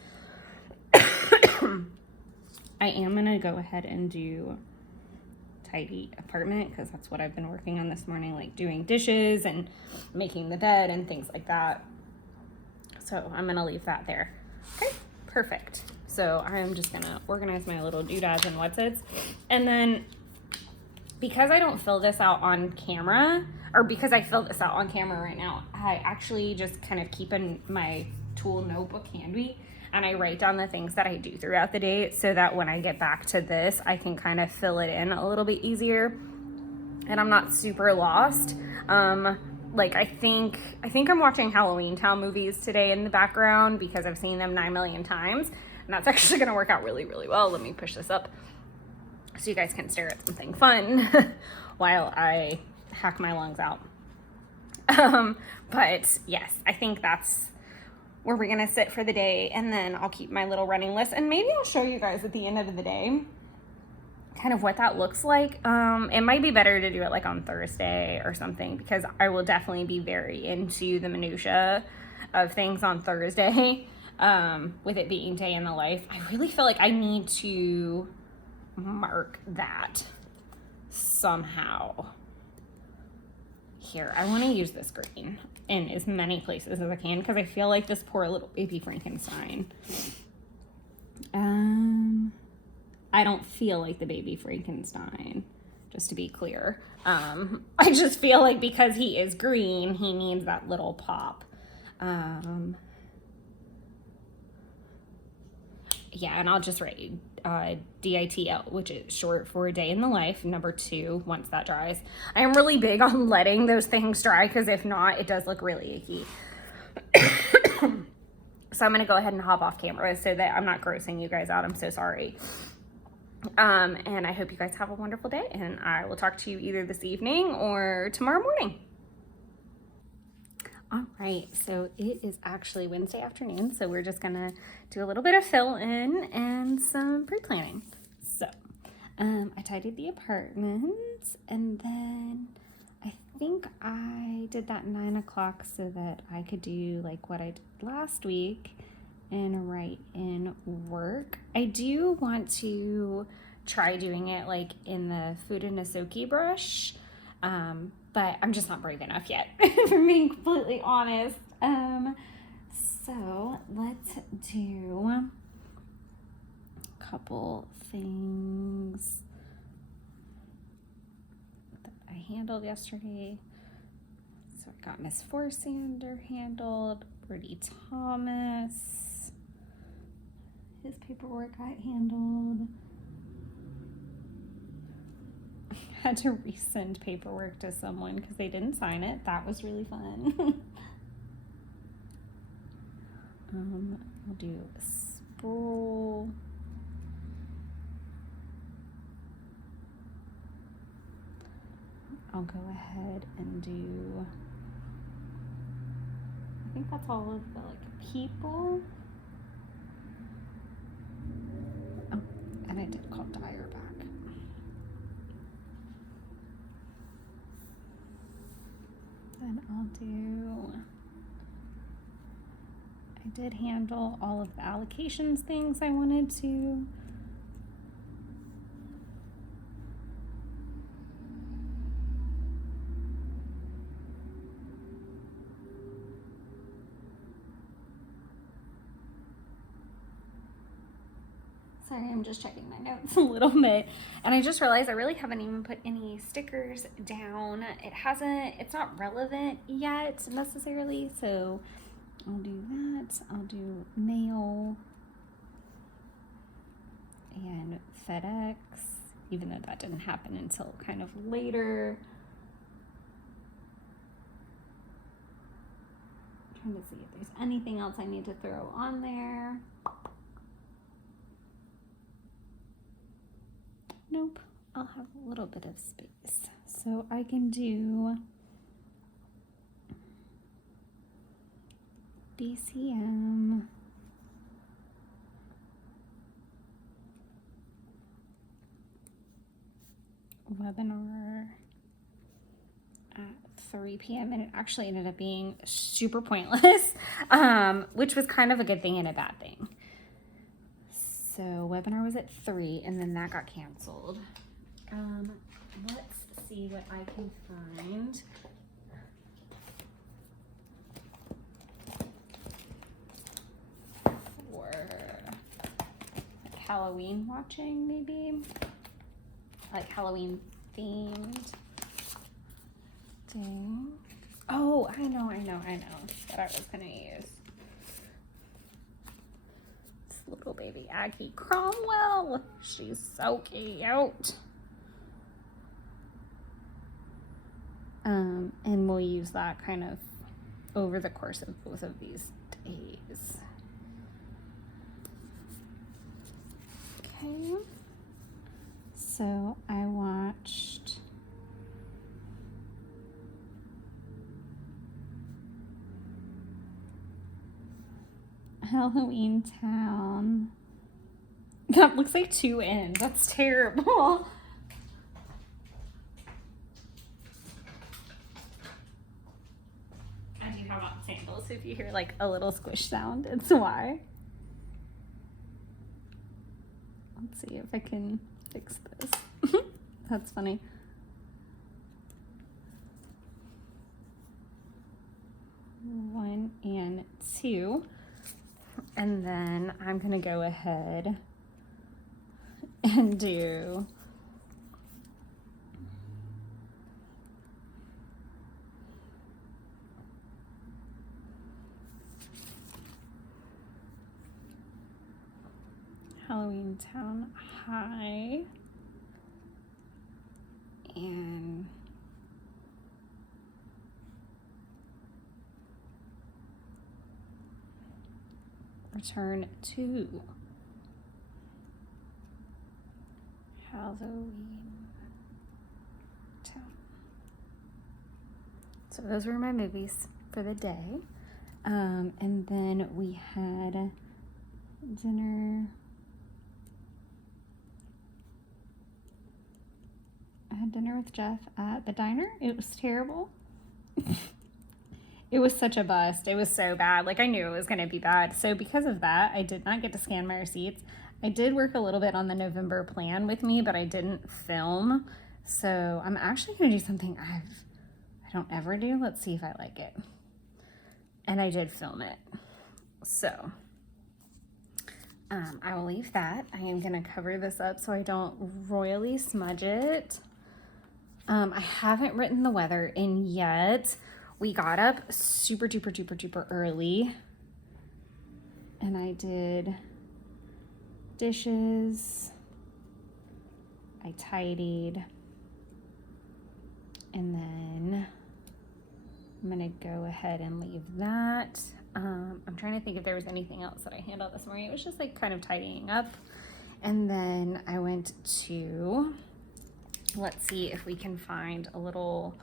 I am gonna go ahead and do tidy apartment because that's what I've been working on this morning, like doing dishes and making the bed and things like that. So I'm gonna leave that there. Okay, perfect. So I'm just gonna organize my little doodads and what's-its. And then because I don't fill this out on camera, or because I fill this out on camera right now, I actually just kind of keep in my tool notebook handy, and I write down the things that I do throughout the day so that when I get back to this, I can kind of fill it in a little bit easier and I'm not super lost. Like I think I'm watching Halloween Town movies today in the background because I've seen them 9 million times, and that's actually gonna work out really, really well. Let me push this up so you guys can stare at something fun while I hack my lungs out. But yes, I think that's where we're gonna sit for the day, and then I'll keep my little running list, and maybe I'll show you guys at the end of the day kind of what that looks like. It might be better to do it like on Thursday or something, because I will definitely be very into the minutia of things on Thursday, with it being day in the life. I really feel like I need to mark that somehow. Here, I want to use this green in as many places as I can because I feel like this poor little baby Frankenstein. I don't feel like the baby Frankenstein, just to be clear. I just feel like because he is green, he needs that little pop. Yeah, and I'll just write DITL, which is short for Day in the Life, number 2, once that dries. I am really big on letting those things dry because if not, it does look really icky. So I'm going to go ahead and hop off camera so that I'm not grossing you guys out. I'm so sorry. And I hope you guys have a wonderful day, and I will talk to you either this evening or tomorrow morning. All right, so it is actually Wednesday afternoon, so we're just gonna do a little bit of fill in and some pre-planning. So, I tidied the apartment, and then I think I did that 9 o'clock so that I could do like what I did last week and write in work. I do want to try doing it like in the Fudanasoki brush, but I'm just not brave enough yet, if I'm being completely honest. So let's do a couple things that I handled yesterday. So I got Miss Forsander handled, Birdie Thomas, his paperwork got handled. Had to resend paperwork to someone because they didn't sign it. That was really fun. I'll do a Sproul. I'll go ahead and do, I think that's all of the like people. Oh, and I did call Dyer back. Then I did handle all of the allocations things I wanted to. Sorry, I'm just checking my notes a little bit. And I just realized I really haven't even put any stickers down. It's not relevant yet necessarily, so I'll do that. I'll do mail and FedEx, even though that didn't happen until kind of later. I'm trying to see if there's anything else I need to throw on there. Nope, I'll have a little bit of space. So I can do BCM, webinar at 3 p.m. and it actually ended up being super pointless, which was kind of a good thing and a bad thing. So webinar was at 3 and then that got canceled. Let's see what I can find. For like Halloween watching, maybe? Like Halloween themed thing. Oh, I know what I was gonna use. This little baby Aggie Cromwell. She's so cute. And we'll use that kind of over the course of both of these days. Okay. So I watched Halloween Town. That looks like 2 ends. That's terrible. I do have on sandals. If you hear like a little squish sound, it's why. Let's see if I can fix this. That's funny. One and two. And then I'm gonna go ahead and do Halloween Town High and Return to Halloween Town. So those were my movies for the day. And then we had dinner. I had dinner with Jeff at the diner. It was terrible. It was such a bust. It was so bad. Like, I knew it was going to be bad. So because of that, I did not get to scan my receipts. I did work a little bit on the November plan with me, but I didn't film. So I'm actually going to do something I don't ever do. Let's see if I like it. And I did film it. So I will leave that. I am going to cover this up so I don't royally smudge it. I haven't written the weather in yet. We got up super duper early and I did dishes, I tidied, and then I'm gonna go ahead and leave that. I'm trying to think if there was anything else that I handled this morning. It was just like kind of tidying up. And then I went to, let's see if we can find a little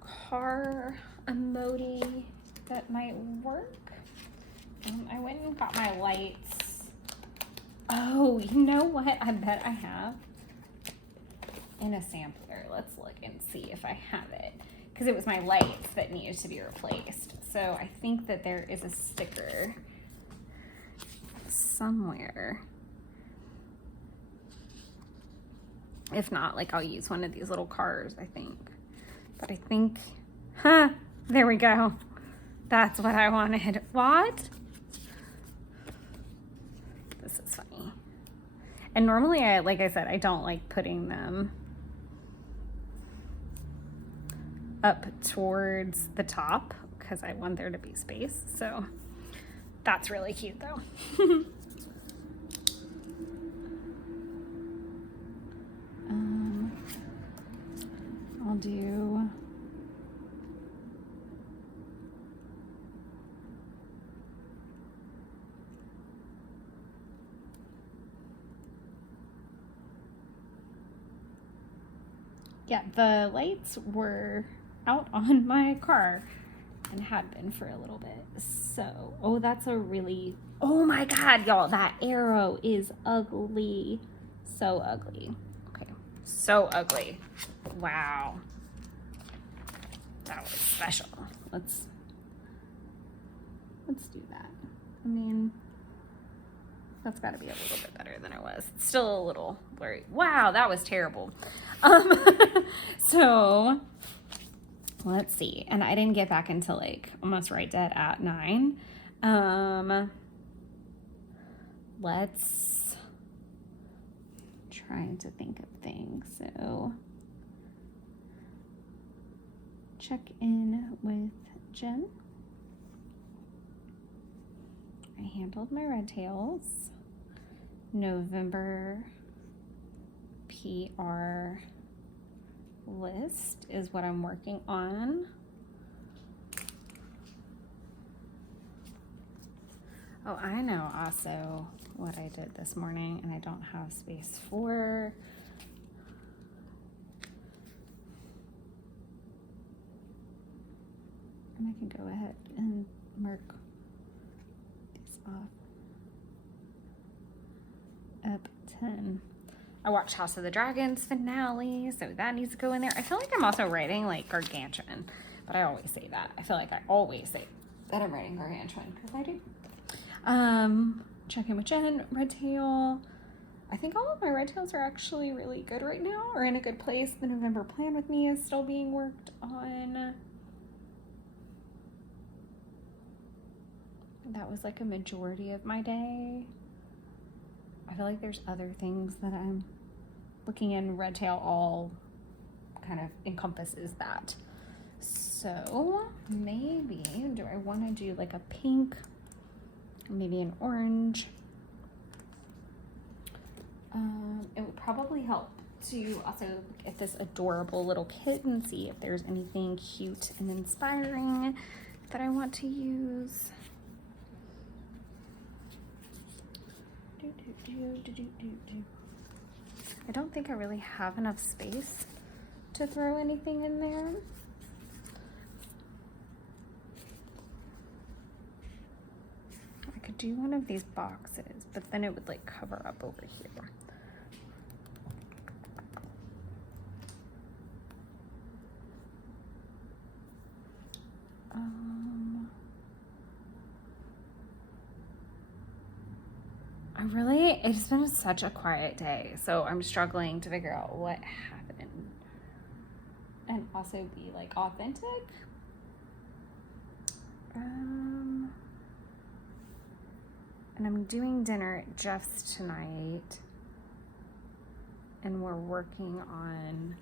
car emoji that might work. I went and got my lights. Oh, you know what? I bet I have in a sampler. Let's look and see if I have it. Because it was my lights that needed to be replaced. So I think that there is a sticker somewhere. If not, like I'll use one of these little cars, I think. But I think, there we go. That's what I wanted. What? This is funny. And normally, like I said, I don't like putting them up towards the top because I want there to be space. So that's really cute though. I'll do yeah, the lights were out on my car and had been for a little bit. So, oh, that's a really, oh my God, y'all, that arrow is ugly. So ugly. Okay, so ugly. Wow. That was special. Let's do that. I mean, that's got to be a little bit better than it was. It's still a little blurry. Wow, that was terrible. So let's see. And I didn't get back until like almost right dead at 9. Let's try trying to think of things. So check in with Jen. I handled my red tails. November PR list is what I'm working on. Oh, I know also what I did this morning and I don't have space for. And I can go ahead and mark these off. Up 10. I watched House of the Dragons finale, so that needs to go in there. I feel like I'm also writing like gargantuan, but I always say that. I feel like I always say that I'm writing gargantuan because I do. Check in with Jen, red tail. I think all of my red tails are actually really good right now, or in a good place. The November plan with me is still being worked on. That was like a majority of my day. I feel like there's other things that I'm looking in. Red tail all kind of encompasses that. So maybe, do I want to do like a pink, maybe an orange? It would probably help to also look at this adorable little kit and see if there's anything cute and inspiring that I want to use. I don't think I really have enough space to throw anything in there. I could do one of these boxes, but then it would like cover up over here. It's been such a quiet day, so I'm struggling to figure out what happened and also be like authentic. And I'm doing dinner at Jeff's tonight, and we're working on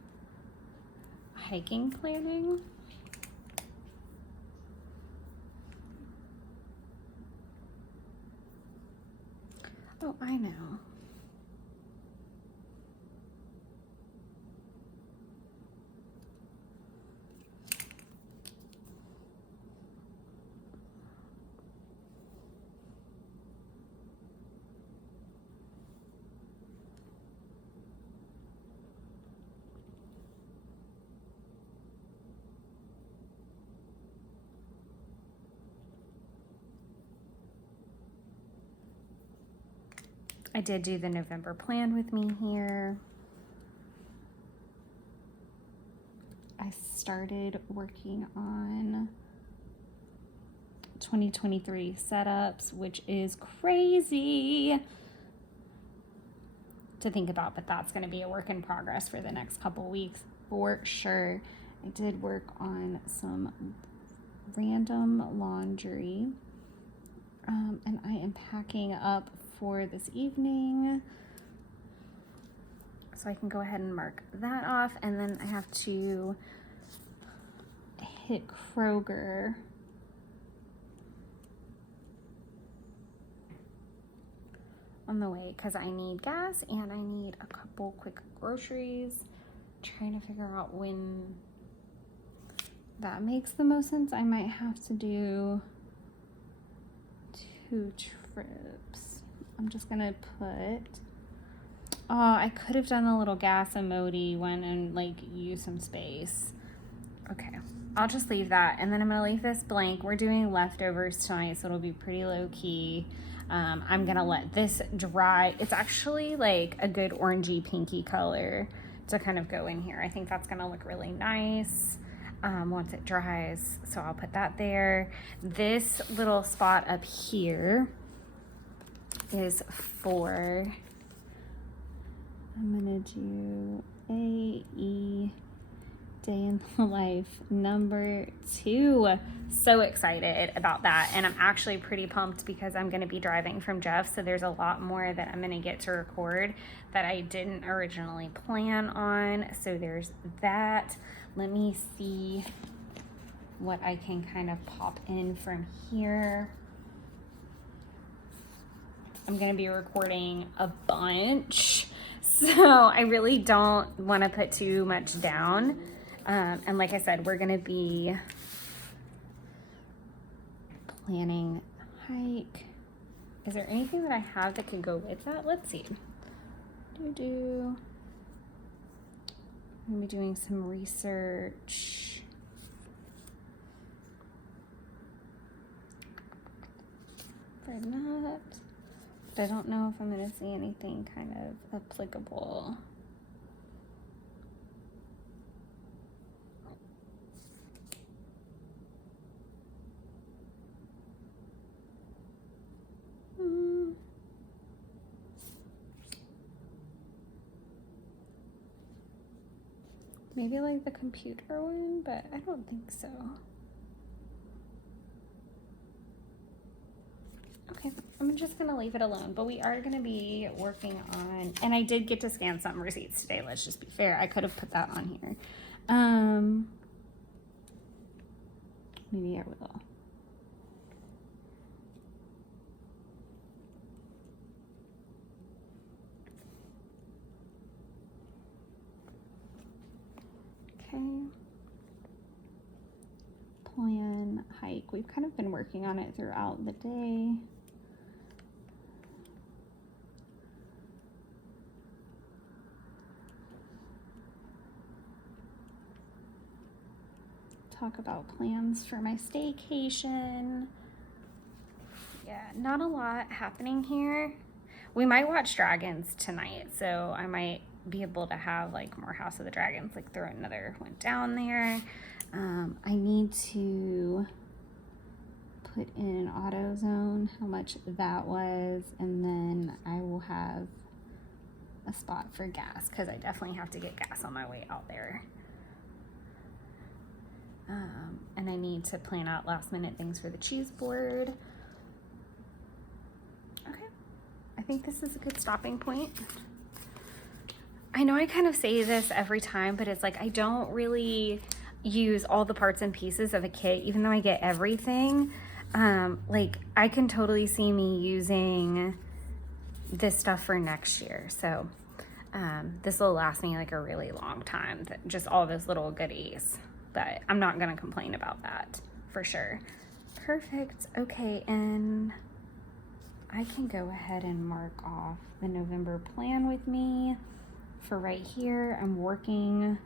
hiking planning. Oh, I know. I did do the November plan with me here. I started working on 2023 setups, which is crazy to think about, but that's going to be a work in progress for the next couple weeks for sure. I did work on some random laundry, and I am packing up for this evening, so I can go ahead and mark that off. And then I have to hit Kroger on the way because I need gas and I need a couple quick groceries. Trying to figure out when that makes the most sense. I might have to do 2 trips. I'm just gonna put, I could have done a little gas emoji one and like use some space. Okay, I'll just leave that, and then I'm gonna leave this blank. We're doing leftovers tonight, so it'll be pretty low key. I'm gonna let this dry. It's actually like a good orangey pinky color to kind of go in here. I think that's gonna look really nice once it dries, so I'll put that there. This little spot up here is for, I'm gonna do A, E, Day in the life number 2. So excited about that, and I'm actually pretty pumped because I'm going to be driving from Jeff, so there's a lot more that I'm going to get to record that I didn't originally plan on. So there's that. Let me see what I can kind of pop in from here. I'm going to be recording a bunch, so I really don't want to put too much down. And like I said, we're going to be planning hike. Is there anything that I have that could go with that? Let's see. I'm going to be doing some research. For that. But I don't know if I'm going to see anything kind of applicable. Maybe like the computer one, but I don't think so. Okay, I'm just gonna leave it alone, but we are gonna be working on, and I did get to scan some receipts today, let's just be fair. I could have put that on here. Maybe I will. Okay. Plan hike. We've kind of been working on it throughout the day. Talk about plans for my staycation. Yeah, not a lot happening here. We might watch Dragons tonight, so I might be able to have like more House of the Dragons, like throw another one down there. I need to put in AutoZone how much that was, and then I will have a spot for gas because I definitely have to get gas on my way out there. And I need to plan out last minute things for the cheese board. Okay, I think this is a good stopping point. I know I kind of say this every time, but it's like I don't really use all the parts and pieces of a kit, even though I get everything. Like I can totally see me using this stuff for next year. So this will last me like a really long time, just all those little goodies. But I'm not gonna complain about that for sure. Perfect. Okay, and I can go ahead and mark off the November plan with me for right here. I'm working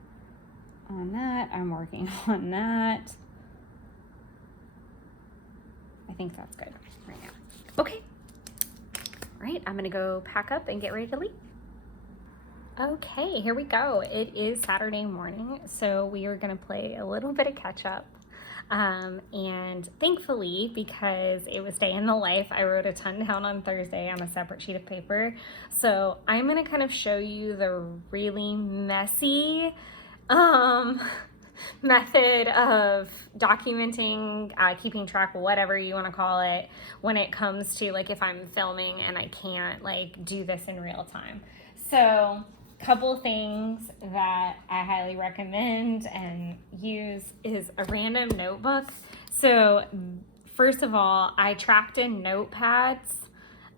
on that. I'm working on that. I think that's good right now. Okay. All right, I'm gonna go pack up and get ready to leave. Okay, here we go. It is Saturday morning, so we are gonna play a little bit of catch up. And thankfully, because it was day in the life, I wrote a ton down on Thursday on a separate sheet of paper. So I'm gonna kind of show you the really messy method of documenting, keeping track, whatever you want to call it, when it comes to like if I'm filming and I can't like do this in real time. So couple things that I highly recommend and use is a random notebook. So first of all, I tracked in notepads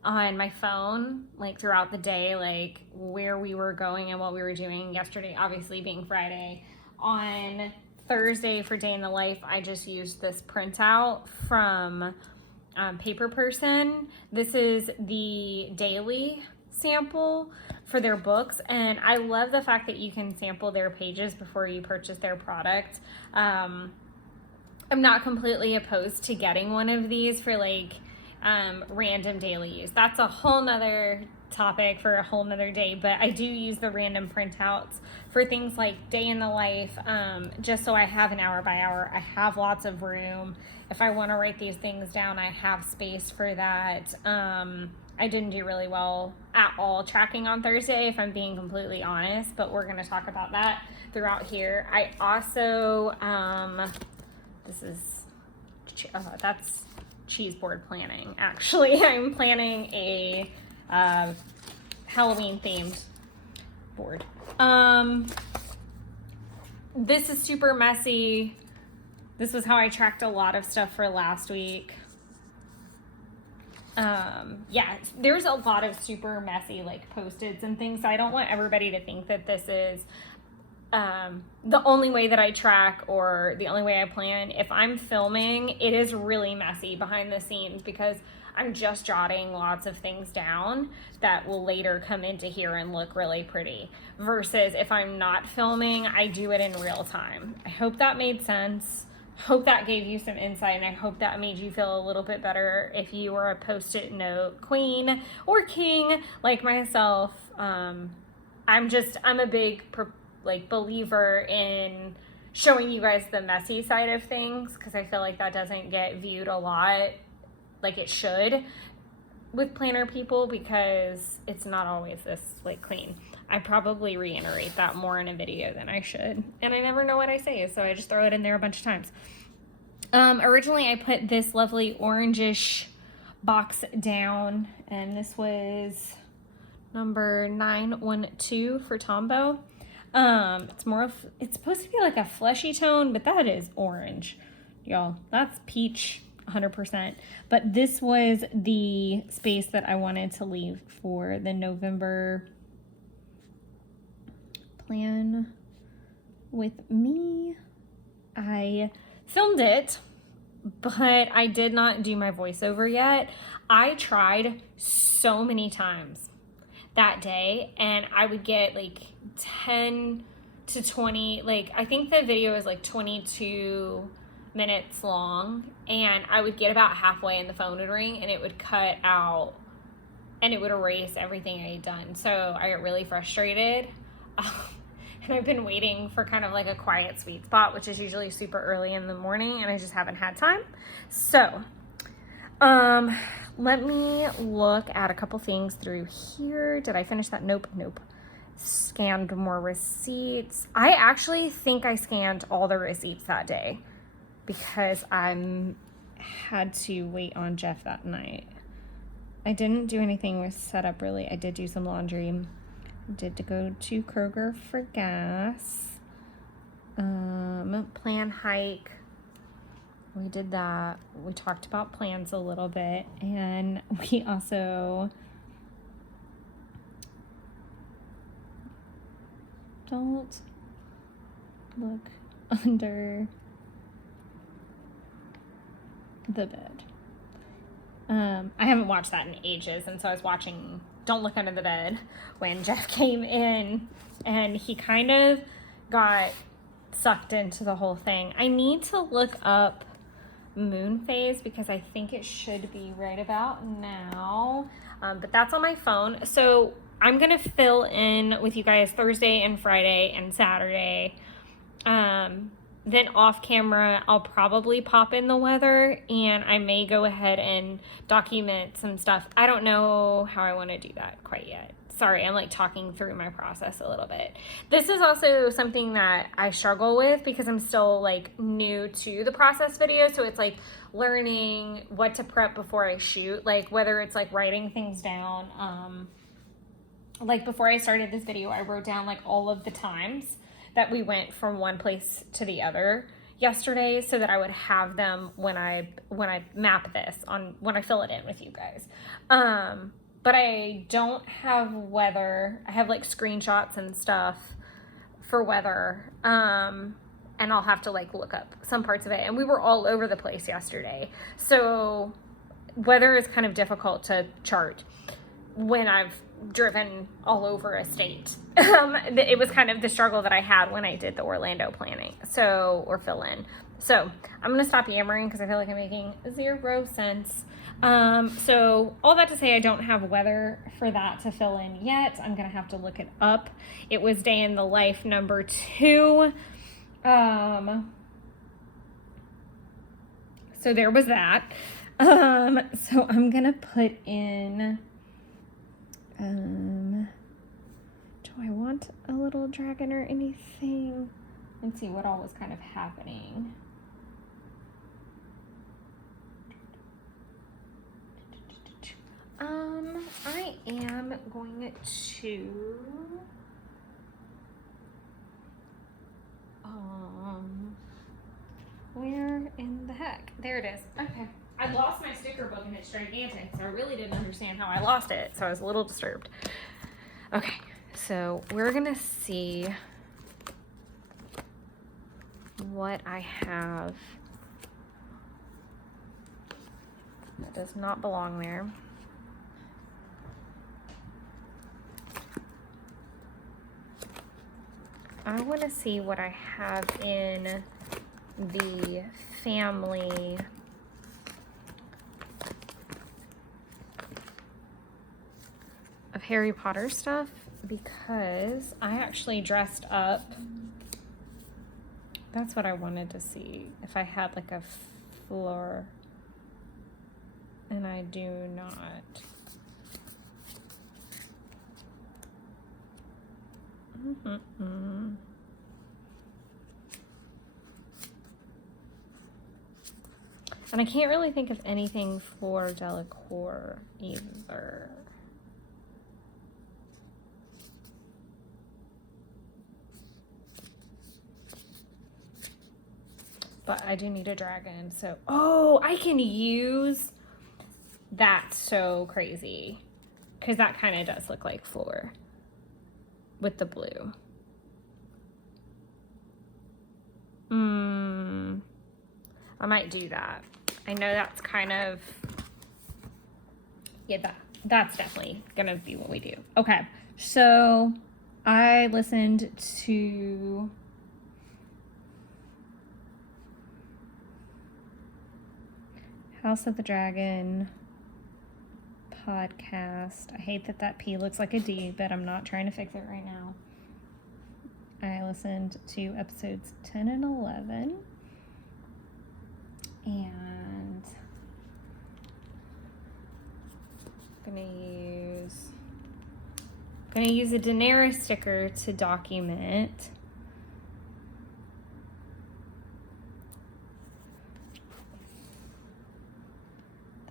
on my phone like throughout the day, like where we were going and what we were doing yesterday, obviously being Friday. On Thursday for Day in the Life, I just used this printout from Paper Person. This is the daily sample for their books, and I love the fact that you can sample their pages before you purchase their product. I'm not completely opposed to getting one of these for like random daily use. That's a whole nother topic for a whole nother day, but I do use the random printouts for things like Day in the Life, just so I have an hour by hour. I have lots of room. If I want to write these things down, I have space for that. I didn't do really well at all tracking on Thursday, if I'm being completely honest, but we're going to talk about that throughout here. I also, that's cheese board planning, actually. I'm planning a Halloween themed board. This is super messy. This was how I tracked a lot of stuff for last week. Yeah, there's a lot of super messy like post-its and things. So I don't want everybody to think that this is the only way that I track or the only way I plan. If I'm filming, it is really messy behind the scenes because I'm just jotting lots of things down that will later come into here and look really pretty. Versus if I'm not filming, I do it in real time. I hope that made sense. Hope that gave you some insight, and I hope that made you feel a little bit better if you were a post-it note queen or king like myself. I'm a big believer in showing you guys the messy side of things because I feel like that doesn't get viewed a lot like it should with planner people because it's not always this like clean. I probably reiterate that more in a video than I should. And I never know what I say, so I just throw it in there a bunch of times. Originally, I put this lovely orangish box down, and this was number 912 for Tombow. It's supposed to be like a fleshy tone, but that is orange, y'all. That's peach 100%. But this was the space that I wanted to leave for the November plan with me. I filmed it, but I did not do my voiceover yet. I tried so many times that day and I would get like 10 to 20, like I think the video is like 22 minutes long, and I would get about halfway and the phone would ring and it would cut out and it would erase everything I had done. So I got really frustrated. And I've been waiting for kind of like a quiet sweet spot, which is usually super early in the morning, and I just haven't had time. So, let me look at a couple things through here. Did I finish that? Nope. Scanned more receipts. I actually think I scanned all the receipts that day because I had to wait on Jeff that night. I didn't do anything with setup really. I did do some laundry. Did to go to Kroger for gas. Plan hike. We did that. We talked about plans a little bit, and we also don't look under the bed. I haven't watched that in ages, and so I was watching Don't Look Under the Bed when Jeff came in, and he kind of got sucked into the whole thing. I need to look up moon phase because I think it should be right about now, but that's on my phone. So I'm gonna fill in with you guys Thursday and Friday and Saturday. Then off camera, I'll probably pop in the weather, and I may go ahead and document some stuff. I don't know how I want to do that quite yet. Sorry, I'm like talking through my process a little bit. This is also something that I struggle with because I'm still like new to the process video. So it's like learning what to prep before I shoot, like whether it's like writing things down. Like before I started this video, I wrote down like all of the times that we went from one place to the other yesterday so that I would have them when I map this on, when I fill it in with you guys. But I don't have weather. I have like screenshots and stuff for weather. And I'll have to like look up some parts of it. And we were all over the place yesterday. So weather is kind of difficult to chart when I've driven all over a state. It was kind of the struggle that I had when I did the Orlando planning, or fill in. So I'm gonna stop yammering because I feel like I'm making zero sense. So all that to say, I don't have weather for that to fill in yet. I'm gonna have to look it up. It was day in the life number 2. So there was that. So I'm gonna put in Do I want a little dragon or anything? Let's see what all was kind of happening. I am going to where in the heck? There it is. Okay. I lost my sticker book and it's gigantic, so I really didn't understand how I lost it, so I was a little disturbed. Okay, so we're gonna see what I have that does not belong there. I want to see what I have in the family of Harry Potter stuff, because I actually dressed up. That's what I wanted to see, if I had like a floor, and I do not. And I can't really think of anything for Delacour either. But I do need a dragon, so... Oh, I can use... That's so crazy. Because that kind of does look like Floor. With the blue. I might do that. I know that's kind of... Yeah, that's definitely gonna be what we do. Okay, so I listened to... House of the Dragon podcast. I hate that P looks like a D, but I'm not trying to fix it right now. I listened to episodes 10 and 11. And I'm gonna use a Daenerys sticker to document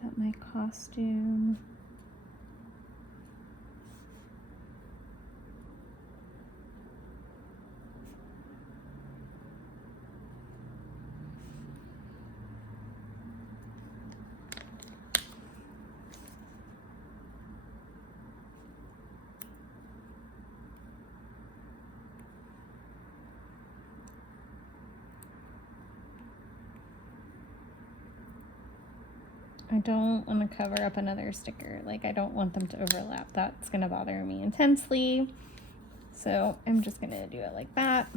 that my costume I don't want to cover up another sticker. Like, I don't want them to overlap. That's going to bother me intensely. So I'm just going to do it like that.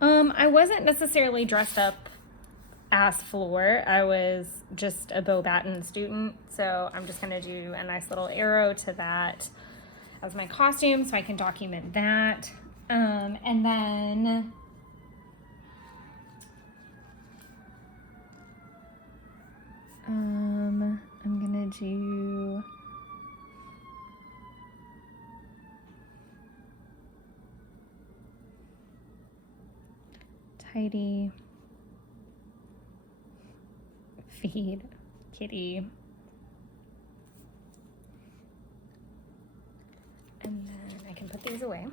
I wasn't necessarily dressed up as Floor. I was just a Bo Batten student. So I'm just going to do a nice little arrow to that as my costume so I can document that. And then... I'm gonna do tidy, feed kitty, and then I can put these away.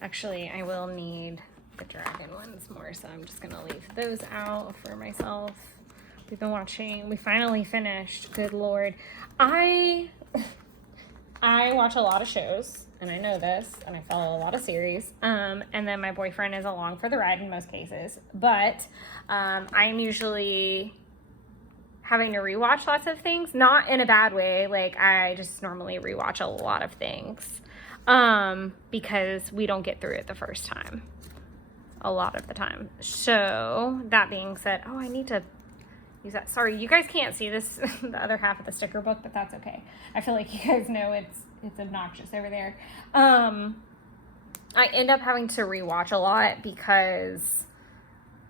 Actually, I will need the dragon ones more, so I'm just gonna leave those out for myself. We've been watching, we finally finished, good Lord. I watch a lot of shows, and I know this, and I follow a lot of series, and then my boyfriend is along for the ride in most cases, but I'm usually having to rewatch lots of things, not in a bad way, like I just normally rewatch a lot of things, because we don't get through it the first time, a lot of the time. So, that being said, oh, I need to use that. Sorry, you guys can't see this, the other half of the sticker book, but that's okay. I feel like you guys know it's obnoxious over there. I end up having to rewatch a lot because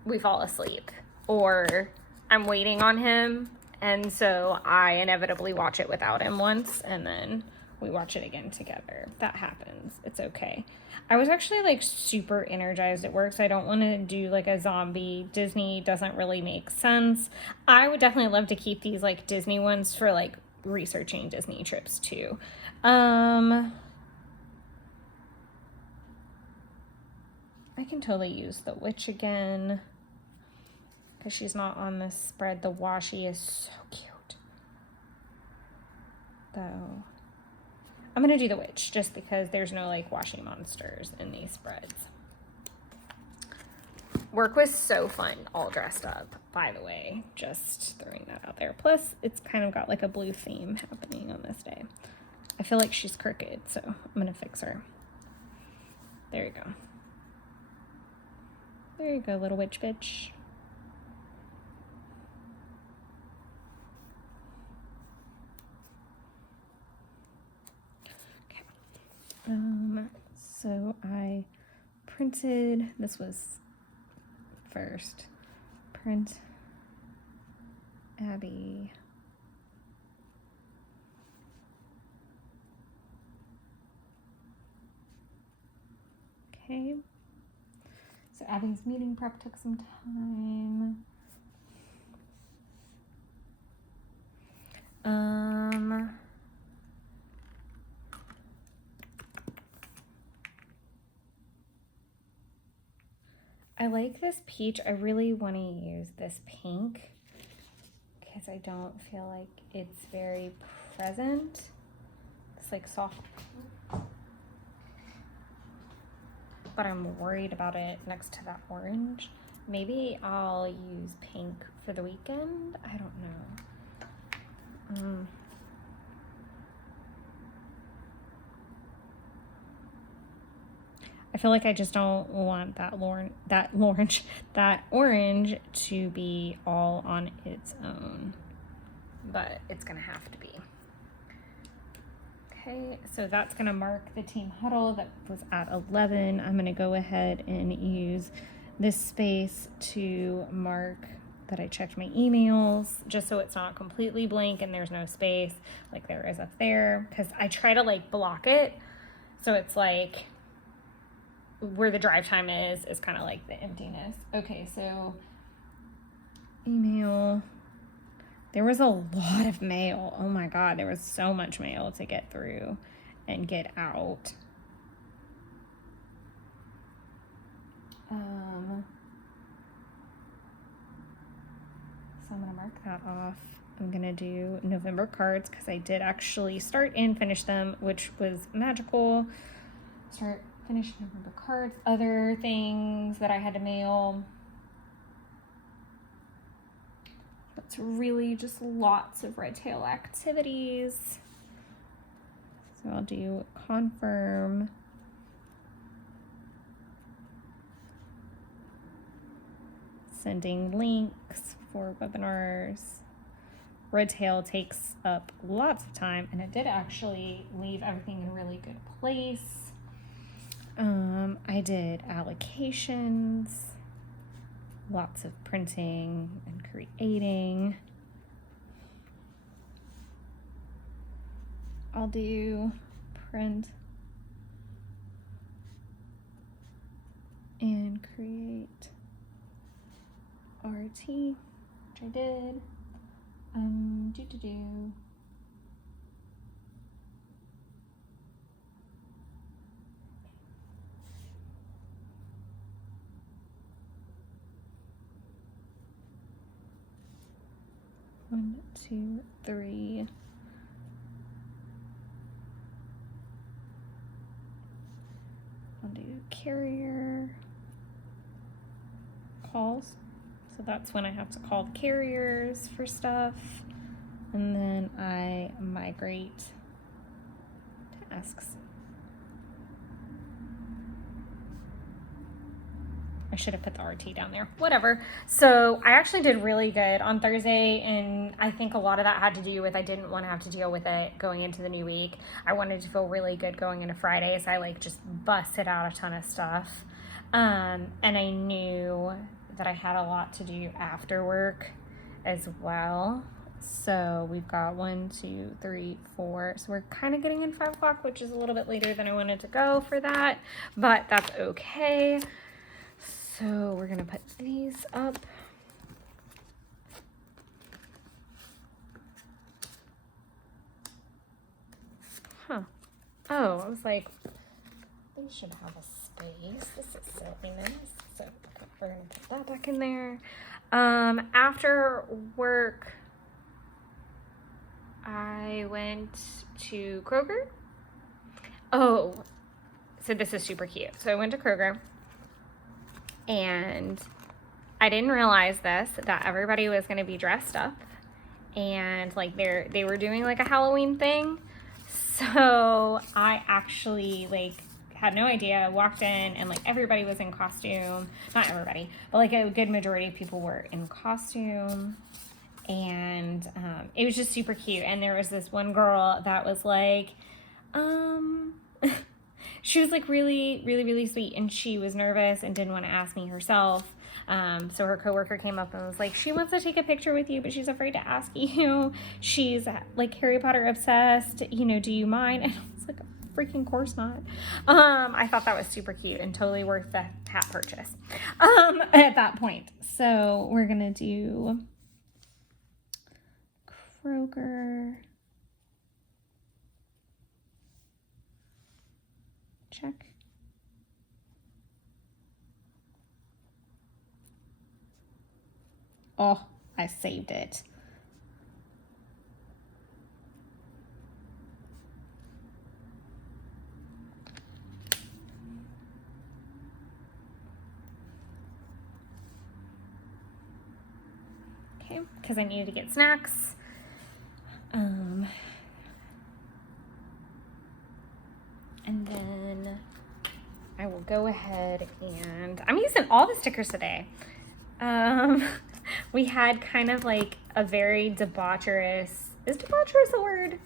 we fall asleep or I'm waiting on him, and so I inevitably watch it without him once, and then we watch it again together. That happens. It's okay. I was actually like super energized at work, so I don't want to do like a zombie Disney. Doesn't really make sense. I would definitely love to keep these like Disney ones for like researching Disney trips too. I can totally use the witch again because she's not on this spread. The washi is so cute though. I'm gonna do the witch just because there's no like washi monsters in these spreads. Work was so fun all dressed up, by the way, just throwing that out there. Plus it's kind of got like a blue theme happening on this day. I feel like she's crooked, so I'm gonna fix her. There you go. There you go, little witch bitch. So I printed, this was first, print Abby. Okay. So Abby's meeting prep took some time. I like this peach. I really want to use this pink because I don't feel like it's very present. It's like soft, but I'm worried about it next to that orange. Maybe I'll use pink for the weekend. I don't know. I feel like I just don't want that orange to be all on its own, but it's gonna have to be. Okay, so that's gonna mark the team huddle that was at 11. I'm gonna go ahead and use this space to mark that I checked my emails, just so it's not completely blank and there's no space like there is up there, because I try to like block it so it's like where the drive time is kind of like the emptiness. Okay, so email. There was a lot of mail. Oh my God, there was so much mail to get through and get out. So I'm gonna mark that off. I'm gonna do November cards because I did actually start and finish them, which was magical. Finish November cards. Other things that I had to mail. It's really just lots of red tail activities. So I'll do confirm. Sending links for webinars. Red tail takes up lots of time, and it did actually leave everything in a really good place. I did allocations, lots of printing and creating. I'll do print and create RT, which I did. One, two, three. I'll do carrier calls. So that's when I have to call the carriers for stuff. And then I migrate tasks. I should have put the RT down there. Whatever. So I actually did really good on Thursday, and I think a lot of that had to do with I didn't want to have to deal with it going into the new week. I wanted to feel really good going into Friday, so I like just busted out a ton of stuff. And I knew that I had a lot to do after work, as well. So we've got 1, 2, 3, 4. So we're kind of getting in 5 o'clock, which is a little bit later than I wanted to go for that, but that's okay. So we're gonna put these up. Huh. Oh, I was like, they should have a space. This is silliness. So we're gonna put that back in there. After work, I went to Kroger. Oh, so this is super cute. So I went to Kroger, and I didn't realize this, that everybody was going to be dressed up, and like they were doing like a Halloween thing. So I actually like had no idea. I walked in and like everybody was in costume. Not everybody, but like a good majority of people were in costume. And it was just super cute. And there was this one girl that was like, she was like really, really, really sweet, and she was nervous and didn't want to ask me herself. So her coworker came up and was like, she wants to take a picture with you, but she's afraid to ask you. She's like Harry Potter obsessed, you know, do you mind? And I was like, freaking course not. I thought that was super cute and totally worth the hat purchase at that point. So we're gonna do Kroger. Check. Oh, I saved it. Okay, because I needed to get snacks. And then I will go ahead and I'm using all the stickers today. We had kind of like a very debaucherous, is debaucherous a word?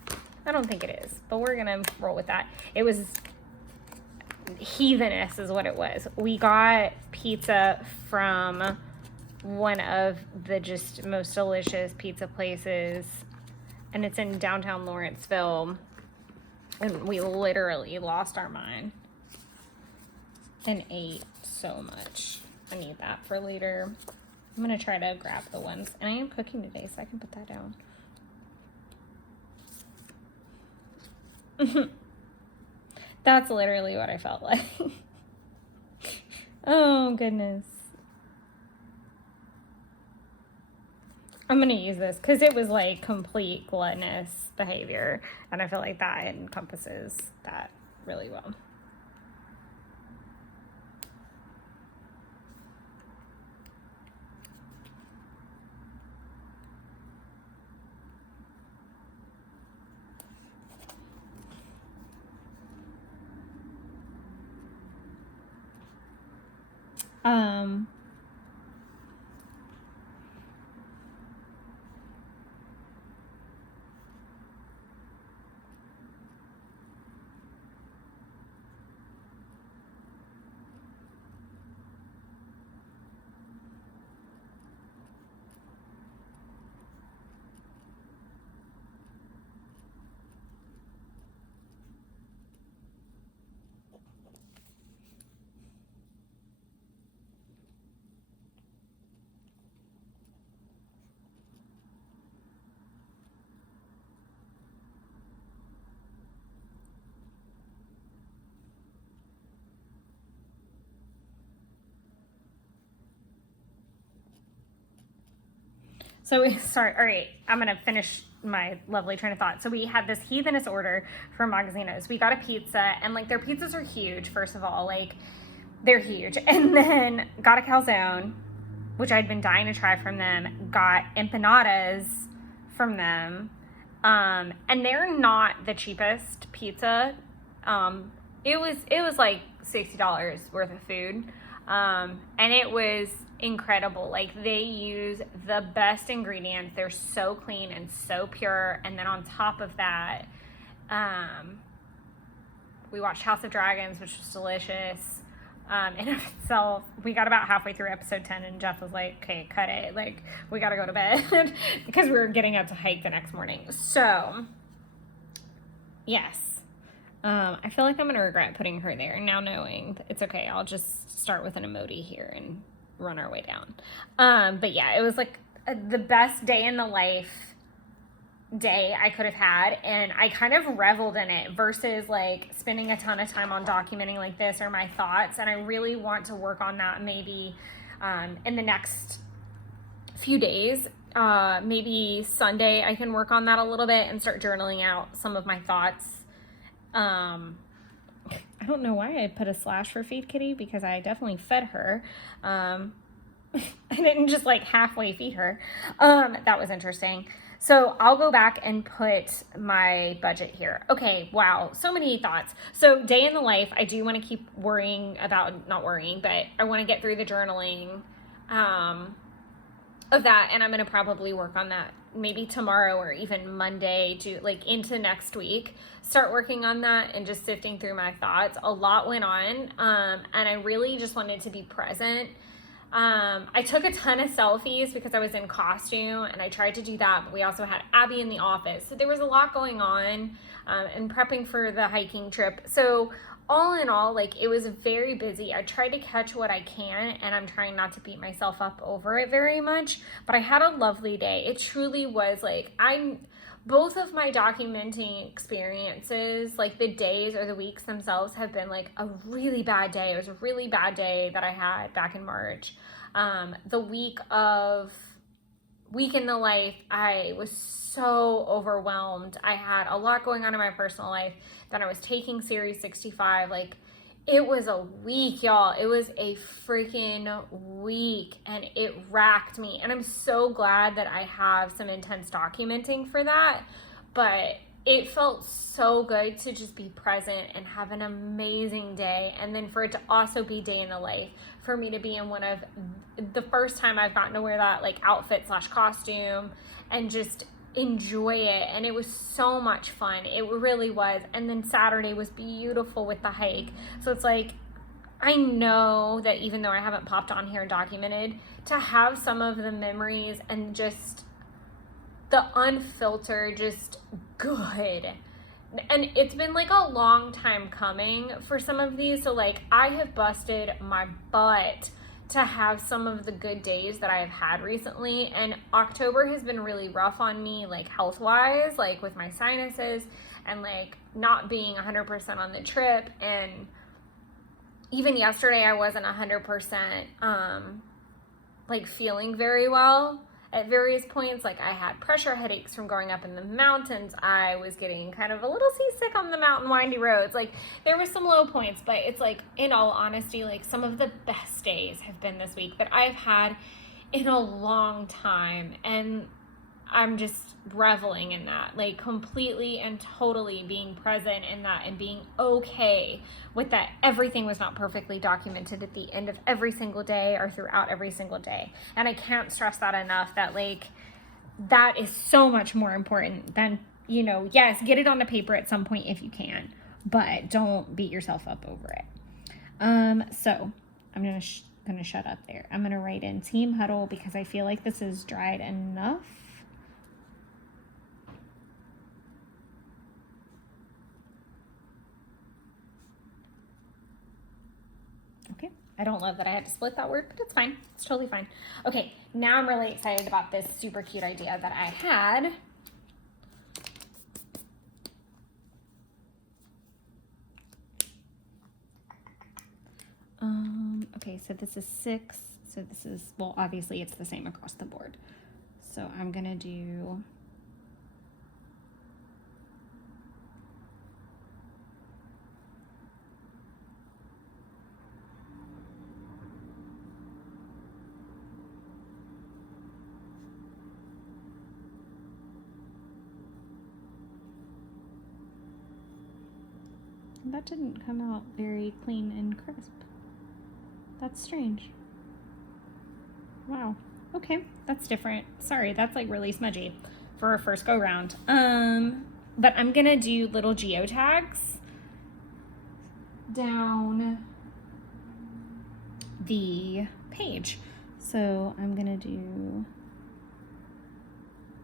I don't think it is, but we're gonna roll with that. It was heathenous is what it was. We got pizza from one of the just most delicious pizza places, and it's in downtown Lawrenceville, and we literally lost our mind and ate so much. I need that for later. I'm gonna try to grab the ones, and I am cooking today, so I can put that down. That's literally what I felt like. Oh goodness. I'm gonna use this because it was like complete gluttonous behavior, and I feel like that encompasses that really well. So sorry, all right, I'm gonna finish my lovely train of thought. So we had this heathenous order from Magazinos. We got a pizza, and like their pizzas are huge, first of all, like they're huge. And then got a calzone, which I'd been dying to try from them, got empanadas from them. And they're not the cheapest pizza. It was like $60 worth of food. And it was incredible. Like they use the best ingredients. They're so clean and so pure. And then on top of that, we watched House of Dragons, which was delicious. in of itself. We got about halfway through episode 10 and Jeff was like, okay, cut it. Like, we got to go to bed because we were getting up to hike the next morning. So, yes. I feel like I'm going to regret putting her there now knowing it's okay. I'll just start with an emoji here and run our way down. But yeah, it was like the best day in the life day I could have had, and I kind of reveled in it versus like spending a ton of time on documenting like this or my thoughts. And I really want to work on that maybe in the next few days. Maybe Sunday I can work on that a little bit and start journaling out some of my thoughts. I don't know why I put a slash for feed kitty, because I definitely fed her. I didn't just like halfway feed her. That was interesting. So I'll go back and put my budget here. Okay, wow, so many thoughts. So day in the life, I do want to keep not worrying, but I want to get through the journaling of that, and I'm going to probably work on that maybe tomorrow or even Monday to like into next week, start working on that and just sifting through my thoughts. A lot went on, and I really just wanted to be present. I took a ton of selfies because I was in costume, and I tried to do that, but we also had Abby in the office. So there was a lot going on, and prepping for the hiking trip. So all in all, like, it was very busy. I tried to catch what I can, and I'm trying not to beat myself up over it very much, but I had a lovely day. It truly was like, both of my documenting experiences, like the days or the weeks themselves, have been like a really bad day. It was a really bad day that I had back in March. The week in the life, I was so overwhelmed. I had a lot going on in my personal life. Then I was taking Series 65. Like, it was a week, y'all. It was a freaking week, and it racked me. And I'm so glad that I have some intense documenting for that. But it felt so good to just be present and have an amazing day. And then for it to also be day in the life, for me to be in one of the first time I've gotten to wear that like outfit / costume and just enjoy it. And it was so much fun. It really was. And then Saturday was beautiful with the hike. So it's like, I know that even though I haven't popped on here and documented, to have some of the memories and just the unfiltered, just good. And it's been like a long time coming for some of these. So like, I have busted my butt to have some of the good days that I've had recently. And October has been really rough on me, like health wise, like with my sinuses and like not being 100% on the trip. And even yesterday I wasn't 100% like feeling very well at various points. Like, I had pressure headaches from going up in the mountains. I was getting kind of a little seasick on the mountain windy roads. Like, there were some low points, but it's like, in all honesty, like, some of the best days have been this week that I've had in a long time. And I'm just reveling in that, like, completely and totally being present in that and being okay with that. Everything was not perfectly documented at the end of every single day or throughout every single day. And I can't stress that enough, that like, that is so much more important than, you know, yes, get it on the paper at some point if you can, but don't beat yourself up over it. So I'm gonna shut up there. I'm gonna write in team huddle because I feel like this is dried enough. Okay, I don't love that I had to split that word, but it's fine. It's totally fine. Okay, now I'm really excited about this super cute idea that I had. Okay, so this is 6. So this is, well, obviously it's the same across the board. So I'm gonna do that didn't come out very clean and crisp. That's strange. Wow. Okay, that's different. Sorry, that's like really smudgy for a first go round. But I'm gonna do little geotags down the page. So I'm gonna do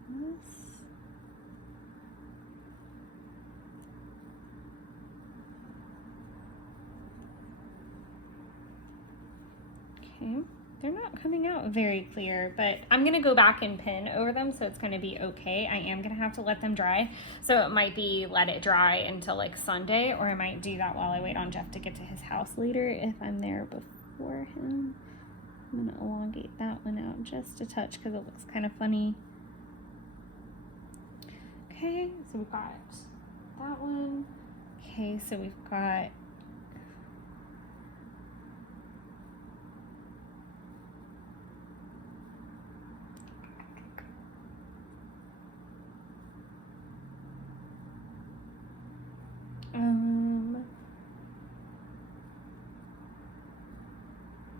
this. Okay, they're not coming out very clear, but I'm gonna go back and pin over them, so it's gonna be okay. I am gonna have to let them dry, so it might be let it dry until like Sunday, or I might do that while I wait on Jeff to get to his house later if I'm there before him. I'm gonna elongate that one out just a touch because it looks kind of funny. Okay, so we've got that one. Okay, so we've got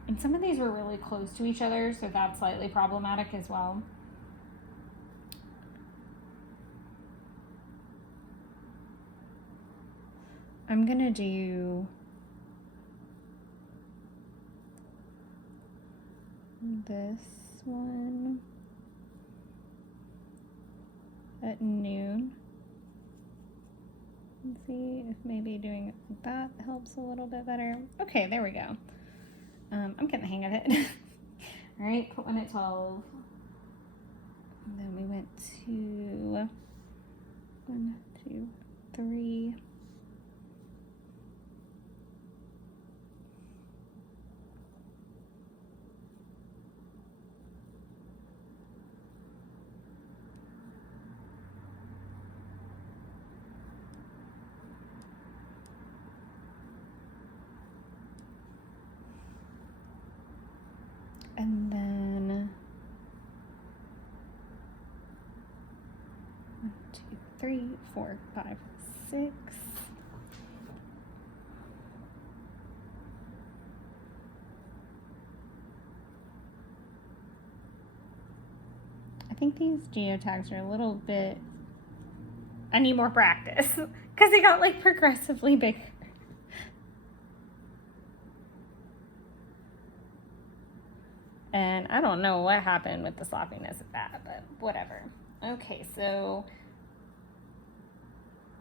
and some of these were really close to each other, so that's slightly problematic as well. I'm gonna do this one at noon. Let's see if maybe doing it like that helps a little bit better. Okay, there we go. I'm getting the hang of it. All right, put one at 12. And then we went to 1, 2, 3. And then 1, 2, 3, 4, 5, 6. I think these geotags are a little bit, I need more practice because they got like progressively bigger. And I don't know what happened with the sloppiness of that, but whatever. Okay, so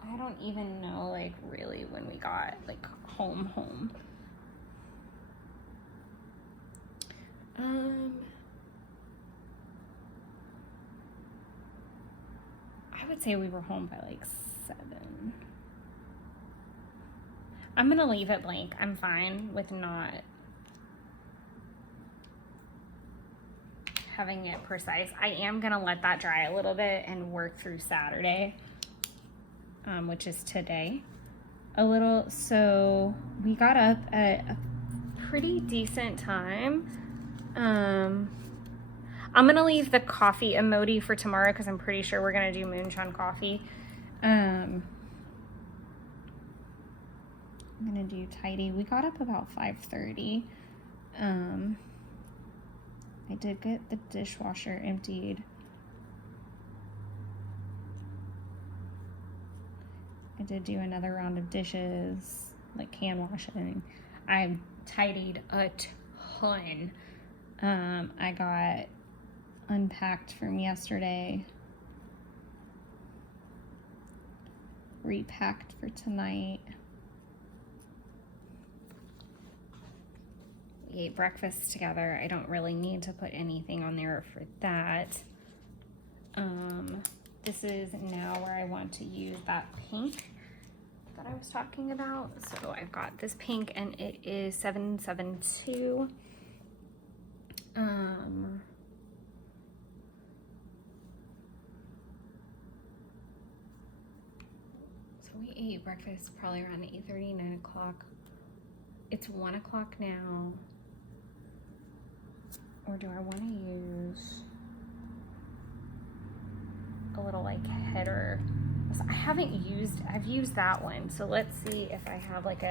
I don't even know like really when we got like home. I would say we were home by like 7. I'm gonna leave it blank. I'm fine with not having it precise. I am gonna let that dry a little bit and work through Saturday, which is today, a little. So we got up at a pretty decent time. I'm gonna leave the coffee emoji for tomorrow because I'm pretty sure we're gonna do moonshine coffee. I'm gonna do tidy. We got up about 5:30. I did get the dishwasher emptied. I did do another round of dishes, like hand washing. I tidied a ton. I got unpacked from yesterday, repacked for tonight. We ate breakfast together. I don't really need to put anything on there for that. This is now where I want to use that pink that I was talking about. So I've got this pink and it is 772. So we ate breakfast probably around 8:30, 9 o'clock. It's 1 o'clock now. Or do I want to use a little like header? I've used that one. So let's see if I have like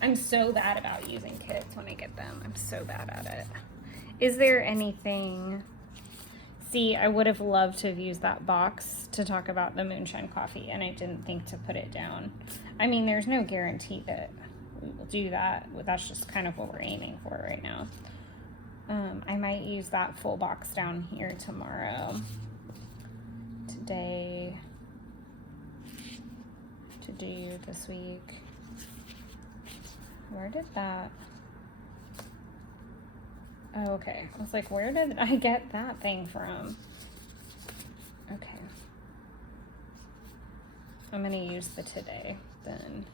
I'm so bad about using kits when I get them. I'm so bad at it. Is there anything, see, I would have loved to have used that box to talk about the moonshine coffee and I didn't think to put it down. I mean, there's no guarantee that we'll do that. That's just kind of what we're aiming for right now. I might use that full box down here tomorrow. Today to do this week. Where did that? Oh, okay. I was like, where did I get that thing from? Okay. I'm gonna use the today then.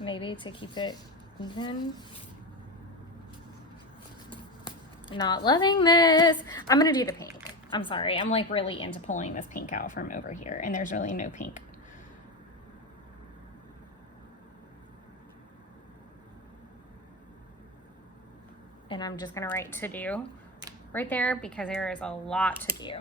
Maybe to keep it even. Not loving this. I'm gonna do the pink. I'm sorry. I'm like really into pulling this pink out from over here, and there's really no pink. And I'm just gonna write to do right there because there is a lot to do.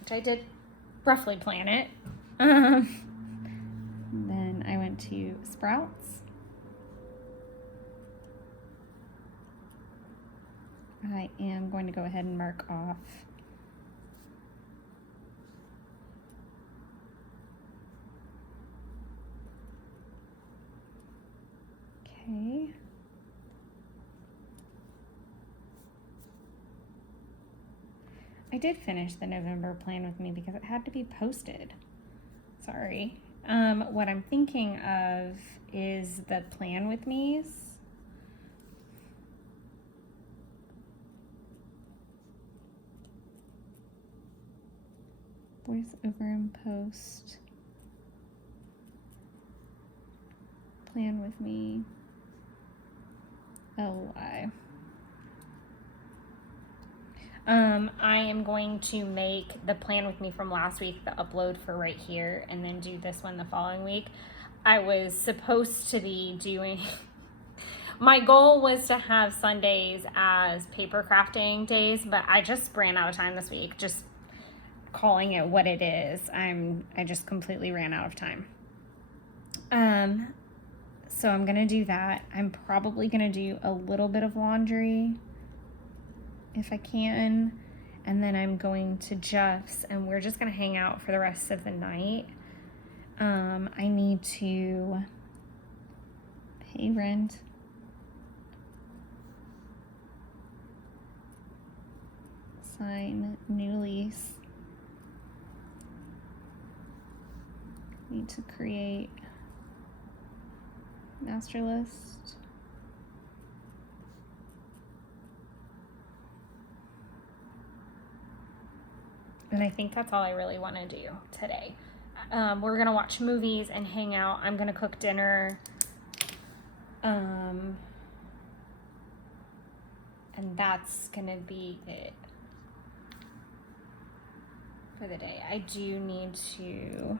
Which I did roughly plan it. Then I went to Sprouts. I am going to go ahead and mark off okay. I did finish the November plan with me because it had to be posted. Sorry. What I'm thinking of is the plan with me's. Voice over and post. Plan with me. LY. I am going to make the plan with me from last week, the upload for right here, and then do this one the following week. I was supposed to be doing, my goal was to have Sundays as paper crafting days, but I just ran out of time this week, just calling it what it is. I just completely ran out of time. So I'm gonna do that. I'm probably gonna do a little bit of laundry if I can, and then I'm going to Jeff's and we're just gonna hang out for the rest of the night. I need to pay rent. Sign new lease. Need to create master list. And I think that's all I really want to do today. We're gonna watch movies and hang out. I'm gonna cook dinner. And that's gonna be it for the day. I do need to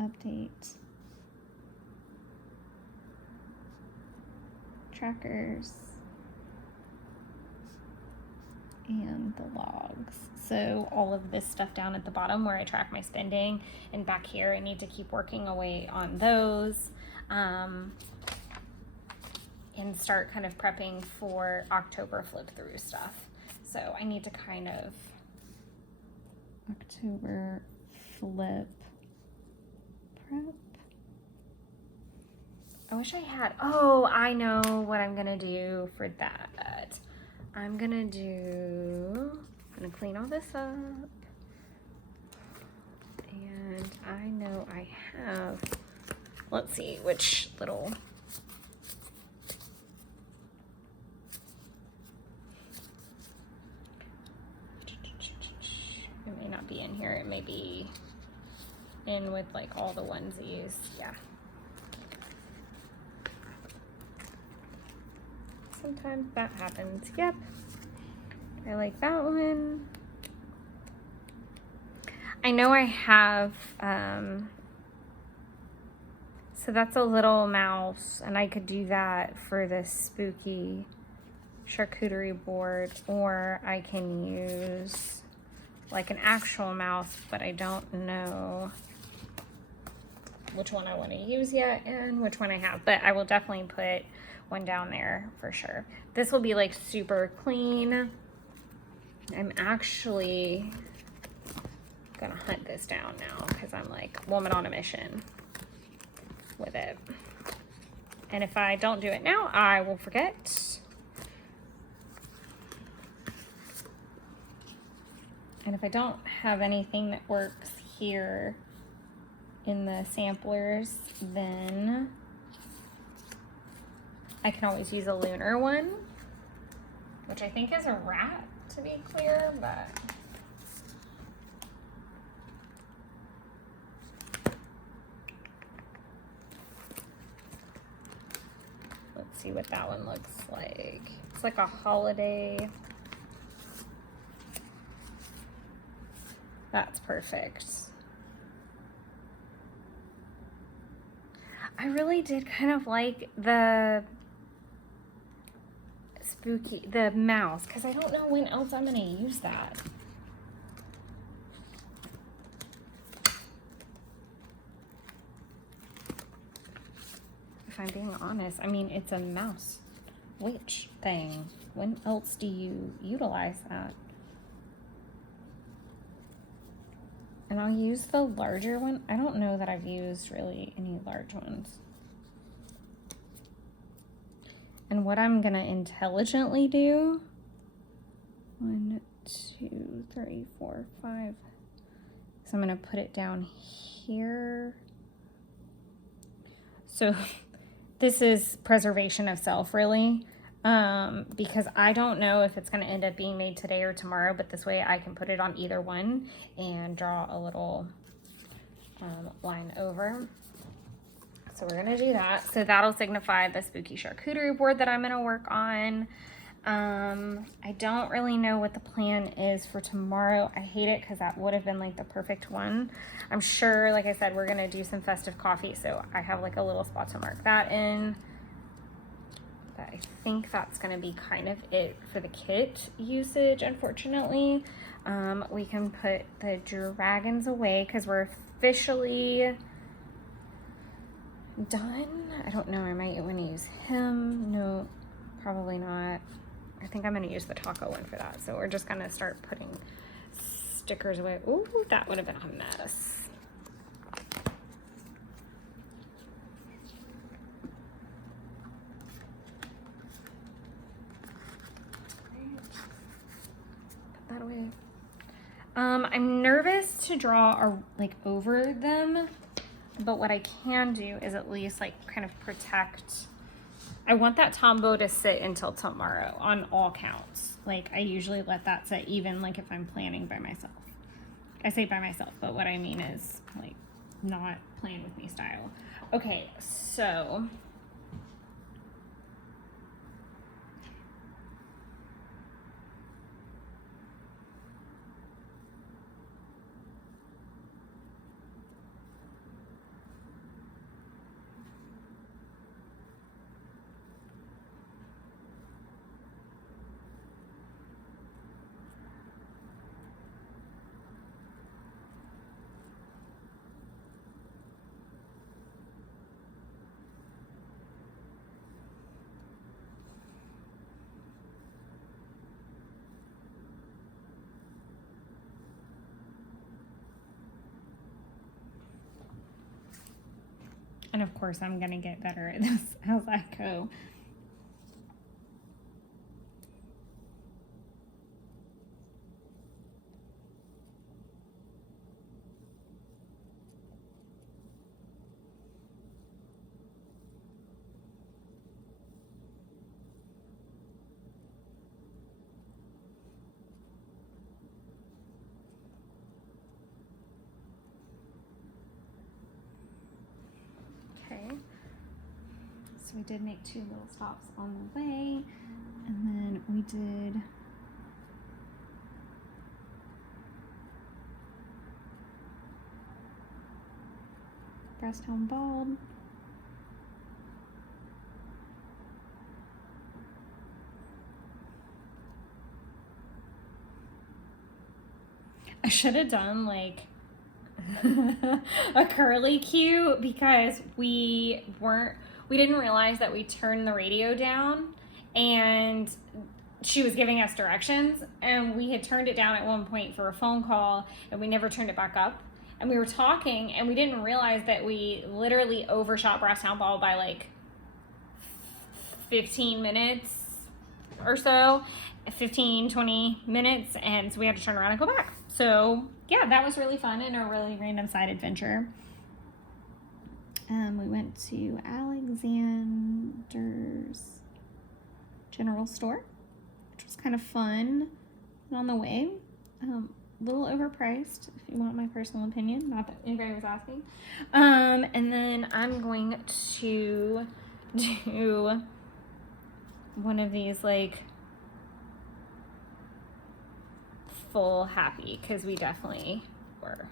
update trackers and the logs. So all of this stuff down at the bottom where I track my spending, and back here I need to keep working away on those, and start kind of prepping for October flip through stuff. So I need to kind of October flip prep. I wish I had, oh, I know what I'm gonna do for that. I'm gonna clean all this up. And I know I have, let's see which little, it may not be in here, it may be in with like all the onesies, yeah. Sometimes that happens. Yep. I like that one. I know I have, so that's a little mouse, and I could do that for this spooky charcuterie board, or I can use like an actual mouse, but I don't know which one I want to use yet and which one I have, but I will definitely put one down there for sure. This will be like super clean. I'm actually gonna hunt this down now because I'm like woman on a mission with it. And if I don't do it now, I will forget. And if I don't have anything that works here in the samplers, then I can always use a lunar one, which I think is a rat, to be clear, but let's see what that one looks like. It's like a holiday. That's perfect. I really did kind of like the the mouse, because I don't know when else I'm gonna use that. If I'm being honest, I mean, it's a mouse witch thing. When else do you utilize that? And I'll use the larger one. I don't know that I've used really any large ones. And what I'm gonna intelligently do, 1, 2, 3, 4, 5. So I'm gonna put it down here. So this is preservation of self, really. Because I don't know if it's gonna end up being made today or tomorrow, but this way I can put it on either one and draw a little line over. So we're gonna do that. So that'll signify the spooky charcuterie board that I'm gonna work on. I don't really know what the plan is for tomorrow. I hate it because that would have been like the perfect one. I'm sure, like I said, we're gonna do some festive coffee, so I have like a little spot to mark that in. But I think that's gonna be kind of it for the kit usage, unfortunately. We can put the dragons away because we're officially done. I don't know, I might want to use him. No, probably not. I think I'm going to use the taco one for that. So we're just going to start putting stickers away. Ooh, that would have been a mess. Put that away. I'm nervous to draw like over them. But what I can do is at least like kind of protect. I want that Tombow to sit until tomorrow on all counts. Like I usually let that sit even like if I'm planning by myself. I say by myself, but what I mean is like not playing with me style. Okay, so and of course, I'm going to get better at this as I go. So we did make 2 little stops on the way, and then we did breast home bald. I should have done like a curly cue because we didn't realize that we turned the radio down and she was giving us directions, and we had turned it down at one point for a phone call and we never turned it back up. And we were talking and we didn't realize that we literally overshot Brass Town Ball by like 15 minutes or so, 15, 20 minutes. And so we had to turn around and go back. So yeah, that was really fun and a really random side adventure. We went to Alexander's General Store, which was kind of fun. And on the way, a little overpriced, if you want my personal opinion, not that anybody was asking. And then I'm going to do one of these like full happy, because we definitely were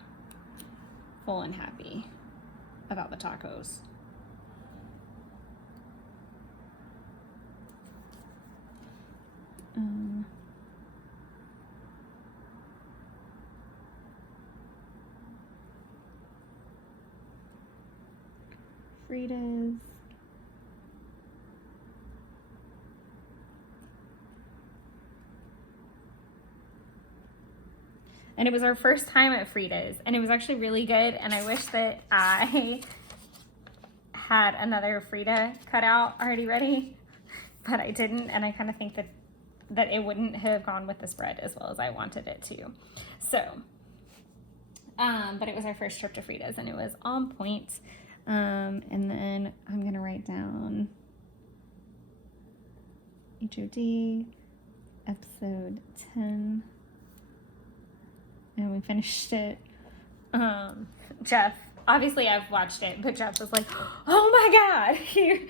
full and happy about the tacos. Fritas. And it was our first time at Fritas, and it was actually really good. And I wish that I had another Frita cut out already ready, but I didn't. And I kind of think that it wouldn't have gone with the spread as well as I wanted it to. So, but it was our first trip to Fritas and it was on point. And then I'm going to write down HOD episode 10. And we finished it. Jeff, obviously I've watched it, but Jeff was like, oh my God, he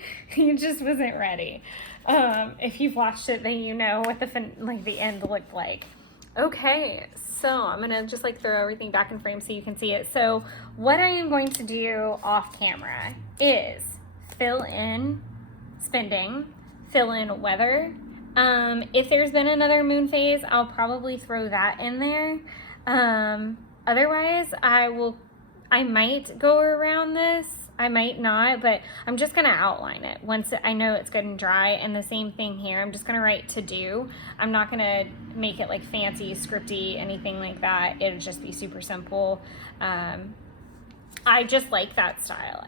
just wasn't ready. If you've watched it, then you know what the end looked like. Okay, so I'm gonna just like throw everything back in frame so you can see it. So what I am going to do off camera is fill in spending, fill in weather. If there's been another moon phase, I'll probably throw that in there. Otherwise I might go around this, I might not, but I'm just gonna outline it once I know it's good and dry. And the same thing here, I'm just gonna write to do. I'm not gonna make it like fancy, scripty, anything like that. It'll just be super simple. I just like that style.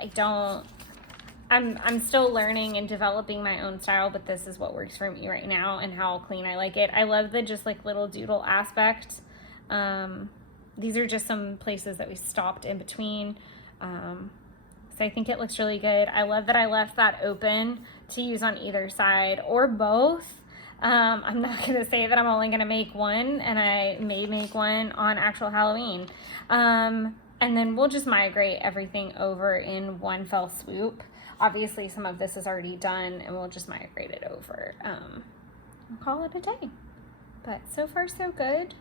I'm still learning and developing my own style, but this is what works for me right now and how clean I like it. I love the just like little doodle aspect. These are just some places that we stopped in between. So I think it looks really good. I love that I left that open to use on either side or both. I'm not going to say that I'm only going to make one, and I may make one on actual Halloween. And then we'll just migrate everything over in one fell swoop. Obviously some of this is already done and we'll just migrate it over. We'll call it a day. But so far so good.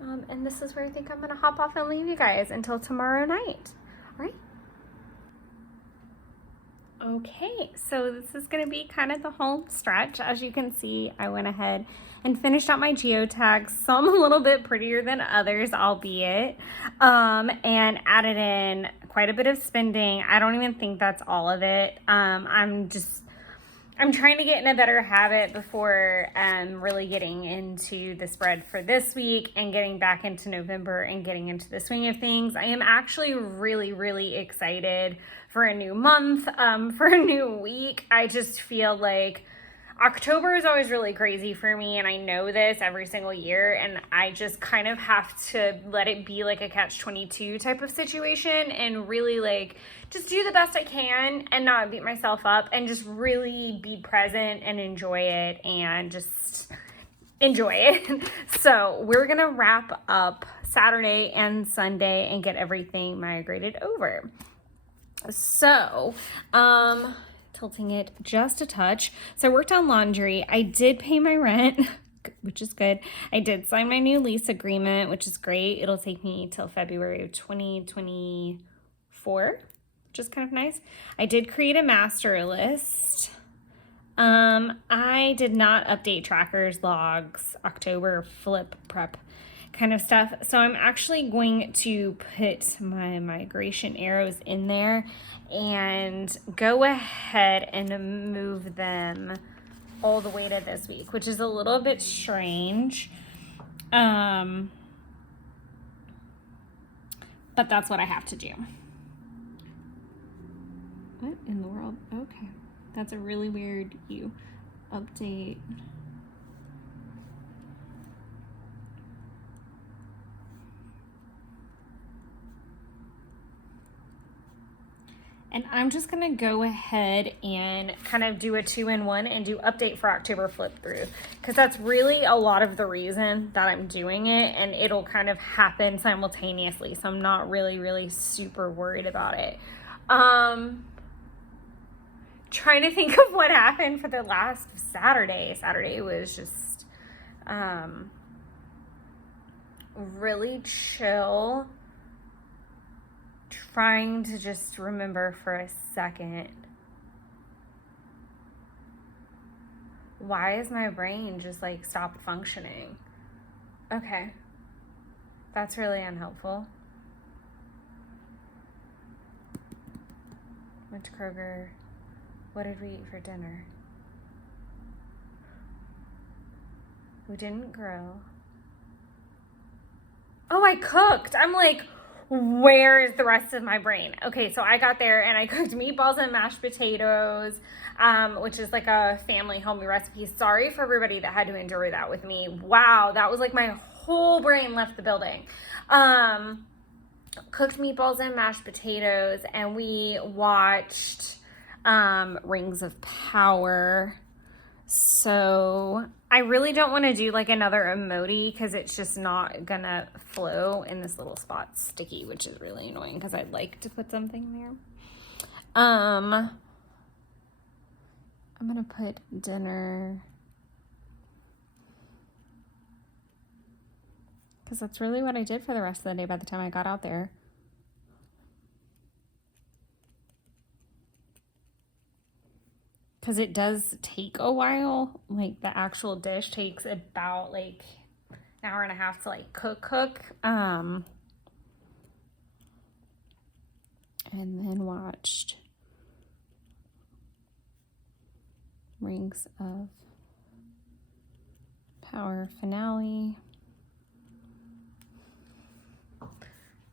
And this is where I think I'm going to hop off and leave you guys until tomorrow night. All right. Okay, so this is going to be kind of the home stretch. As you can see, I went ahead and finished out my geotags, some a little bit prettier than others, albeit, and added in quite a bit of spending. I don't even think that's all of it. I'm trying to get in a better habit before really getting into the spread for this week and getting back into November and getting into the swing of things. I am actually really, really excited for a new month, for a new week. I just feel like October is always really crazy for me, and I know this every single year, and I just kind of have to let it be like a catch-22 type of situation and really like just do the best I can and not beat myself up and just really be present and enjoy it and just enjoy it. So we're gonna wrap up Saturday and Sunday and get everything migrated over. So, tilting it just a touch. So I worked on laundry. I did pay my rent, which is good. I did sign my new lease agreement, which is great. It'll take me till February of 2024, which is kind of nice. I did create a master list. I did not update trackers, logs, October flip prep, kind of stuff. So I'm actually going to put my migration arrows in there and go ahead and move them all the way to this week, which is a little bit strange. But that's what I have to do. What in the world? Okay. That's a really weird update. And I'm just gonna go ahead and kind of do a 2-in-1 and do update for October flip through, because that's really a lot of the reason that I'm doing it, and it'll kind of happen simultaneously. So I'm not really super worried about it. Trying to think of what happened for the last Saturday. Saturday was just really chill. Trying to just remember for a second. Why is my brain just like stopped functioning? Okay. That's really unhelpful. Went to Kroger. What did we eat for dinner? We didn't grill. Oh, I cooked. I'm like, where is the rest of my brain? Okay, so I got there and I cooked meatballs and mashed potatoes, which is like a family homey recipe. Sorry for everybody that had to endure that with me. Wow, that was like my whole brain left the building. Cooked meatballs and mashed potatoes, and we watched Rings of Power. So I really don't want to do like another emoji because it's just not gonna flow in this little spot sticky, which is really annoying because I'd like to put something there. I'm gonna put dinner because that's really what I did for the rest of the day by the time I got out there. Because it does take a while. Like the actual dish takes about like an hour and a half to like cook. And then watched Rings of Power finale.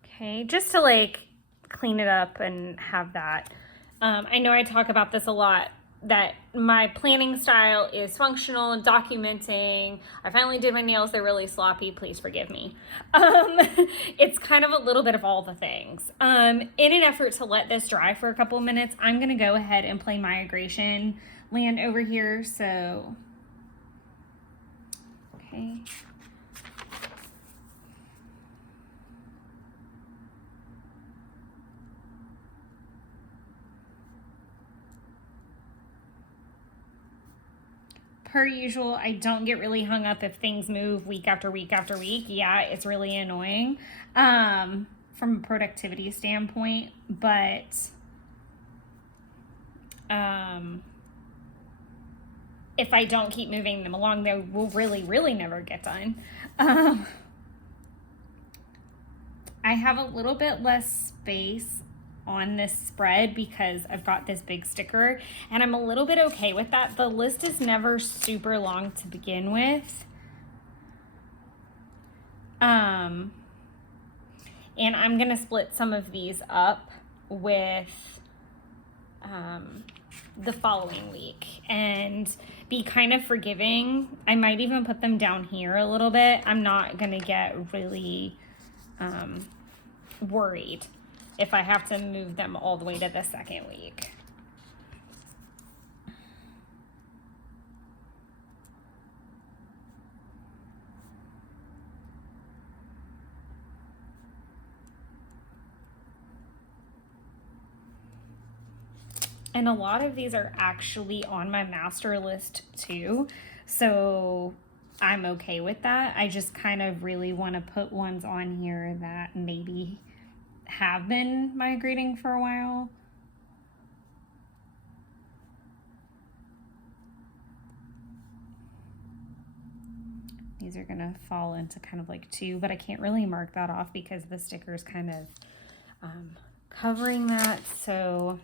Okay, just to like clean it up and have that. I know I talk about this a lot, that my planning style is functional, documenting. I finally did my nails. They're really sloppy. Please forgive me. It's kind of a little bit of all the things. In an effort to let this dry for a couple of minutes, I'm going to go ahead and play Migration Land over here. So, okay. Per usual, I don't get really hung up if things move week after week after week. Yeah, it's really annoying from a productivity standpoint, but if I don't keep moving them along, they will really never get done. I have a little bit less space on this spread because I've got this big sticker, and I'm a little bit okay with that. The list is never super long to begin with. And I'm gonna split some of these up with the following week and be kind of forgiving. I might even put them down here a little bit. I'm not gonna get really worried if I have to move them all the way to the second week. And a lot of these are actually on my master list too. So I'm okay with that. I just kind of really want to put ones on here that maybe have been migrating for a while. These are gonna fall into kind of like 2, but I can't really mark that off because the sticker's kind of covering that. So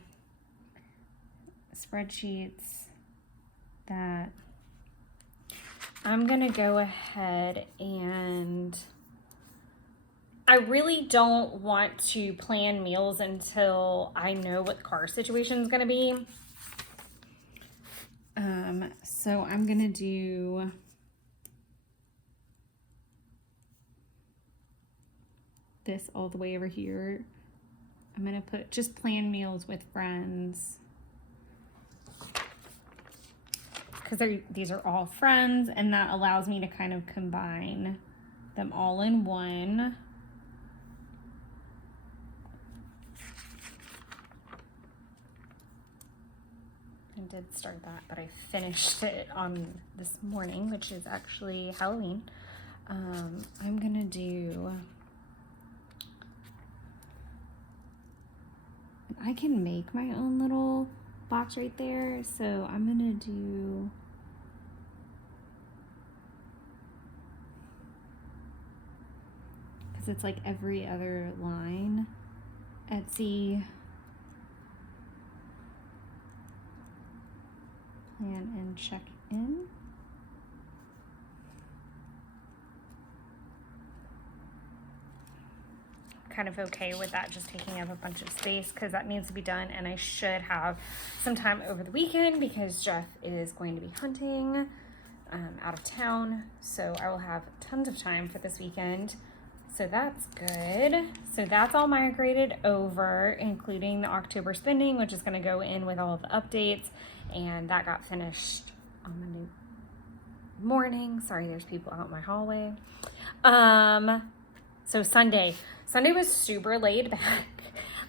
spreadsheets, that. I'm gonna go ahead and I really don't want to plan meals until I know what the car situation is gonna be. So I'm gonna do this all the way over here. I'm gonna put just plan meals with friends, because these are all friends, and that allows me to kind of combine them all in one. I did start that, but I finished it on this morning, which is actually Halloween. I'm gonna do, I can make my own little box right there, so I'm gonna do because it's like every other line. Etsy, plan and check in. Kind of okay with that just taking up a bunch of space because that needs to be done, and I should have some time over the weekend because Jeff is going to be hunting out of town, so I will have tons of time for this weekend. So that's good. So that's all migrated over, including the October spending, which is going to go in with all of the updates, and that got finished on Monday morning. Sorry, there's people out in my hallway. So Sunday was super laid back.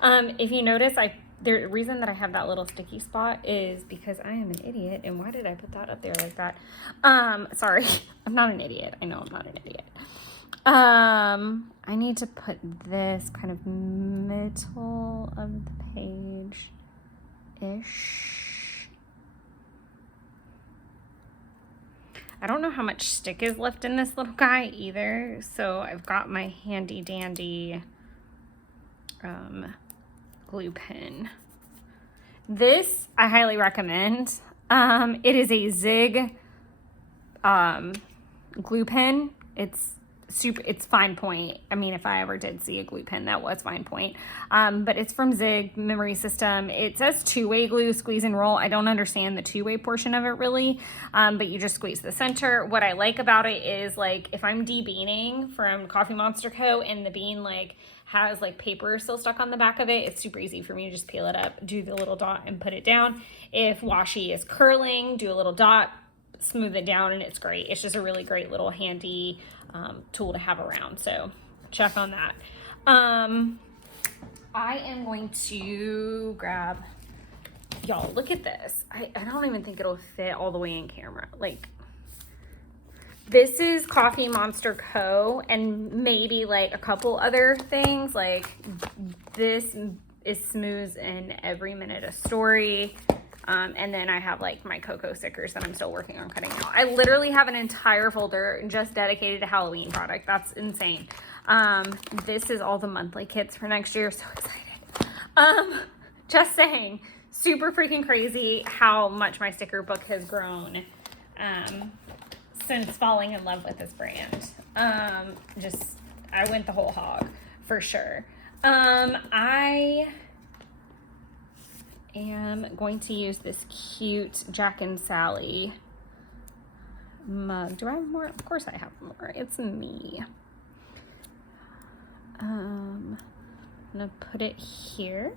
If you notice, the reason that I have that little sticky spot is because I am an idiot. And why did I put that up there like that? Sorry, I'm not an idiot. I know I'm not an idiot. I need to put this kind of middle of the page-ish. I don't know how much stick is left in this little guy either, so I've got my handy dandy glue pen. This I highly recommend. It is a Zig glue pen. It's fine point. I mean, if I ever did see a glue pen, that was fine point. But it's from Zig Memory System. It says 2-way glue, squeeze and roll. I don't understand the 2-way portion of it really, but you just squeeze the center. What I like about it is, like, if I'm de-beaning from Coffee Monster Co. and the bean like has like paper still stuck on the back of it, it's super easy for me to just peel it up, do the little dot and put it down. If washi is curling, do a little dot, smooth it down, and it's great. It's just a really great little handy tool to have around, so check on that. I am going to grab, y'all, look at this. I don't even think it'll fit all the way in camera. Like, this is Coffee Monster Co. and maybe like a couple other things. Like, this is smooth in every minute a story. And then I have like my cocoa stickers that I'm still working on cutting out. I literally have an entire folder just dedicated to Halloween product. That's insane. This is all the monthly kits for next year. So excited. Just saying, super freaking crazy how much my sticker book has grown since falling in love with this brand. I went the whole hog for sure. I am going to use this cute Jack and Sally mug. Do I have more? Of course I have more. It's me. I'm gonna put it here.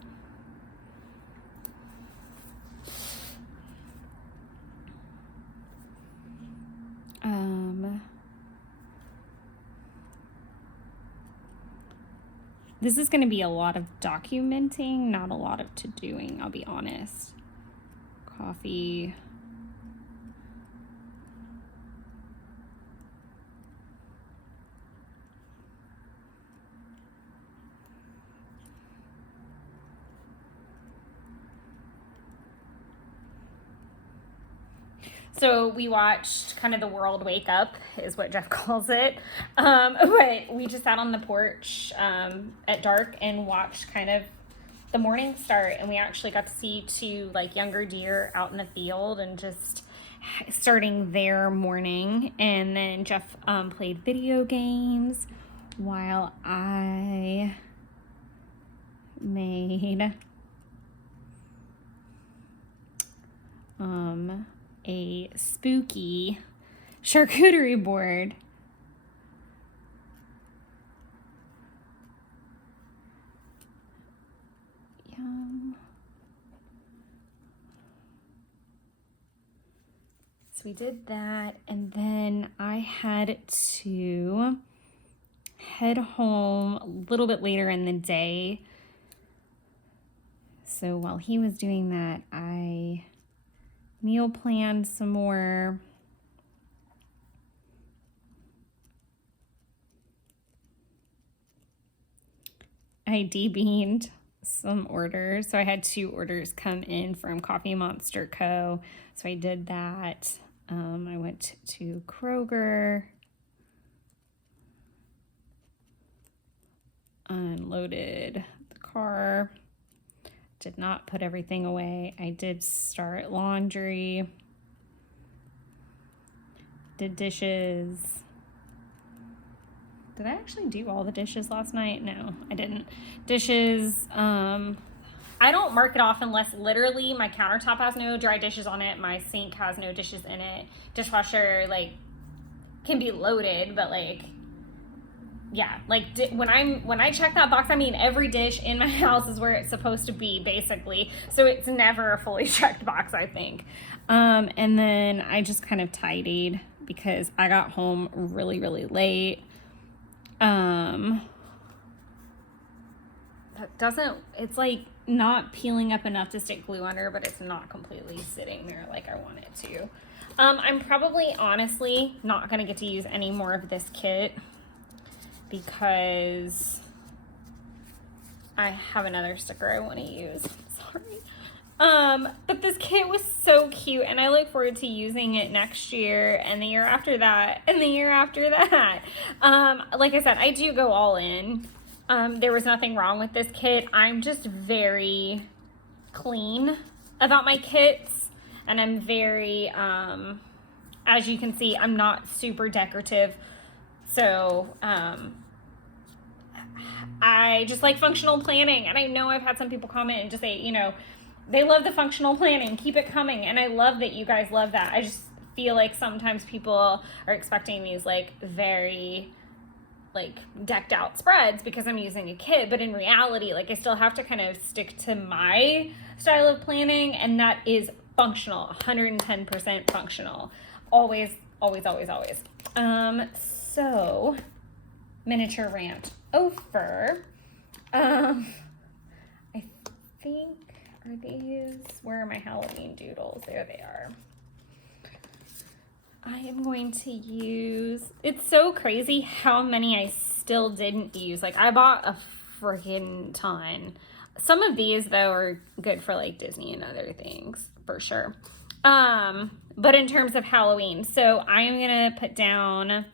This is going to be a lot of documenting, not a lot of to-doing, I'll be honest. Coffee. So we watched kind of the world wake up, is what Jeff calls it. But we just sat on the porch at dark and watched kind of the morning start. And we actually got to see 2 like younger deer out in the field and just starting their morning. And then Jeff played video games while I made a spooky charcuterie board. Yum. So we did that, and then I had to head home a little bit later in the day. So while he was doing that, I meal planned some more. I debeaned some orders. So I had 2 orders come in from Coffee Monster Co. So I did that. I went to Kroger, unloaded the car. Did not put everything away. I did start laundry. Did dishes. Did I actually do all the dishes last night? No, I didn't. Dishes. I don't mark it off unless literally my countertop has no dry dishes on it. My sink has no dishes in it. Dishwasher, like, can be loaded, but like, yeah, like when I check that box, I mean every dish in my house is where it's supposed to be, basically. So it's never a fully checked box, I think. And then I just kind of tidied because I got home really, really late. It's like not peeling up enough to stick glue under, but it's not completely sitting there like I want it to. I'm probably honestly not gonna get to use any more of this kit because I have another sticker I want to use. Sorry. But this kit was so cute, and I look forward to using it next year and the year after that and the year after that. Like I said, I do go all in. There was nothing wrong with this kit. I'm just very clean about my kits, and I'm very, as you can see, I'm not super decorative. So, I just like functional planning, and I know I've had some people comment and just say, you know, they love the functional planning, keep it coming, and I love that you guys love that. I just feel like sometimes people are expecting these like very like decked out spreads because I'm using a kit, but in reality, like I still have to kind of stick to my style of planning, and that is functional, 110% functional. Always, always, always, always. So miniature rant over. I think, are these, where are my Halloween doodles? There they are. I am going to use, it's so crazy how many I still didn't use. Like I bought a freaking ton. Some of these though are good for like Disney and other things for sure. But in terms of Halloween, so I am going to put down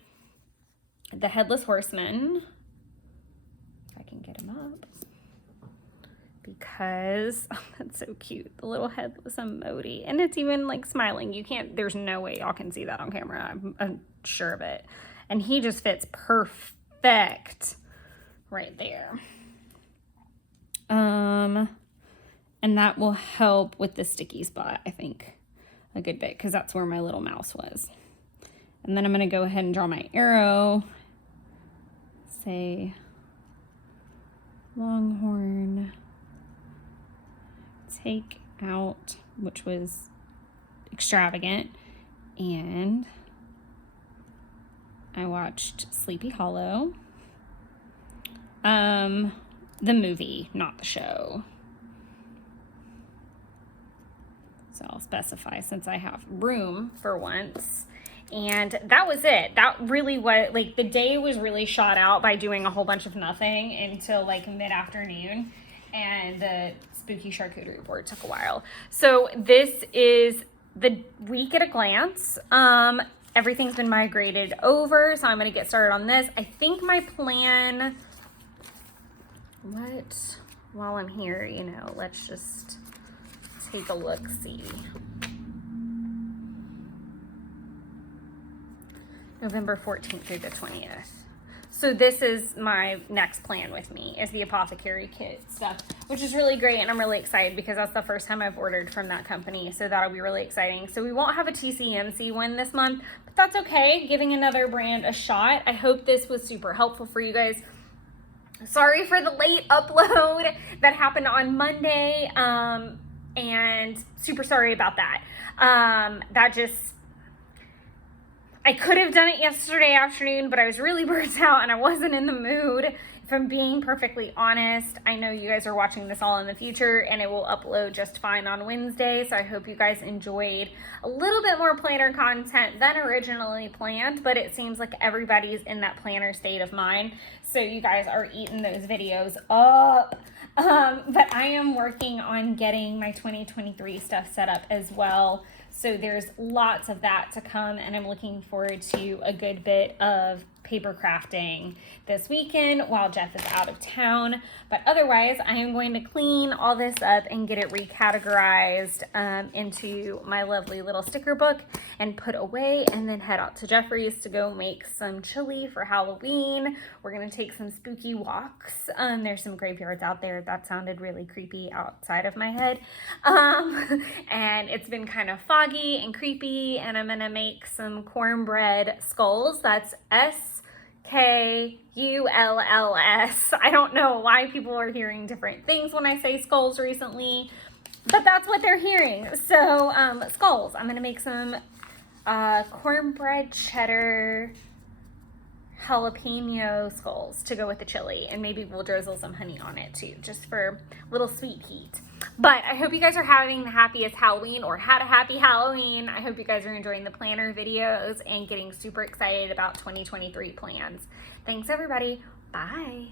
the Headless Horseman, if I can get him up, because that's so cute. The little headless emoji, and it's even like smiling. You can't, there's no way y'all can see that on camera. I'm sure of it. And he just fits perfect right there. And that will help with the sticky spot, I think, a good bit, because that's where my little mouse was. And then I'm going to go ahead and draw my arrow. Say Longhorn, take out, which was extravagant, and I watched Sleepy Hollow, the movie, not the show. So I'll specify since I have room for once. And that was it. That really was, like, the day was really shot out by doing a whole bunch of nothing until like mid-afternoon, and the spooky charcuterie board took a while. So this is the week at a glance. Everything's been migrated over, so I'm gonna get started on this. I think my plan, while I'm here, you know, let's just take a look, see. November 14th through the 20th. So this is my next plan with me, is the apothecary kit stuff, which is really great, and I'm really excited because that's the first time I've ordered from that company, so that'll be really exciting. So we won't have a TCMC one this month, but that's okay, giving another brand a shot. I hope this was super helpful for you guys. Sorry for the late upload that happened on Monday, and super sorry about that. I could have done it yesterday afternoon, but I was really burnt out and I wasn't in the mood. If I'm being perfectly honest, I know you guys are watching this all in the future and it will upload just fine on Wednesday. So I hope you guys enjoyed a little bit more planner content than originally planned, but it seems like everybody's in that planner state of mind. So you guys are eating those videos up. But I am working on getting my 2023 stuff set up as well. So there's lots of that to come, and I'm looking forward to a good bit of paper crafting this weekend while Jeff is out of town. But otherwise, I am going to clean all this up and get it recategorized into my lovely little sticker book and put away, and then head out to Jeffrey's to go make some chili for Halloween. We're going to take some spooky walks. There's some graveyards out there. That sounded really creepy outside of my head. And it's been kind of foggy and creepy, and I'm going to make some cornbread skulls. That's SKULLS. I don't know why people are hearing different things when I say skulls recently, but that's what they're hearing. So skulls. I'm going to make some cornbread cheddar jalapeno skulls to go with the chili, and maybe we'll drizzle some honey on it too, just for a little sweet heat. But I hope you guys are having the happiest Halloween, or had a happy Halloween. I hope you guys are enjoying the planner videos and getting super excited about 2023 plans. Thanks everybody. Bye.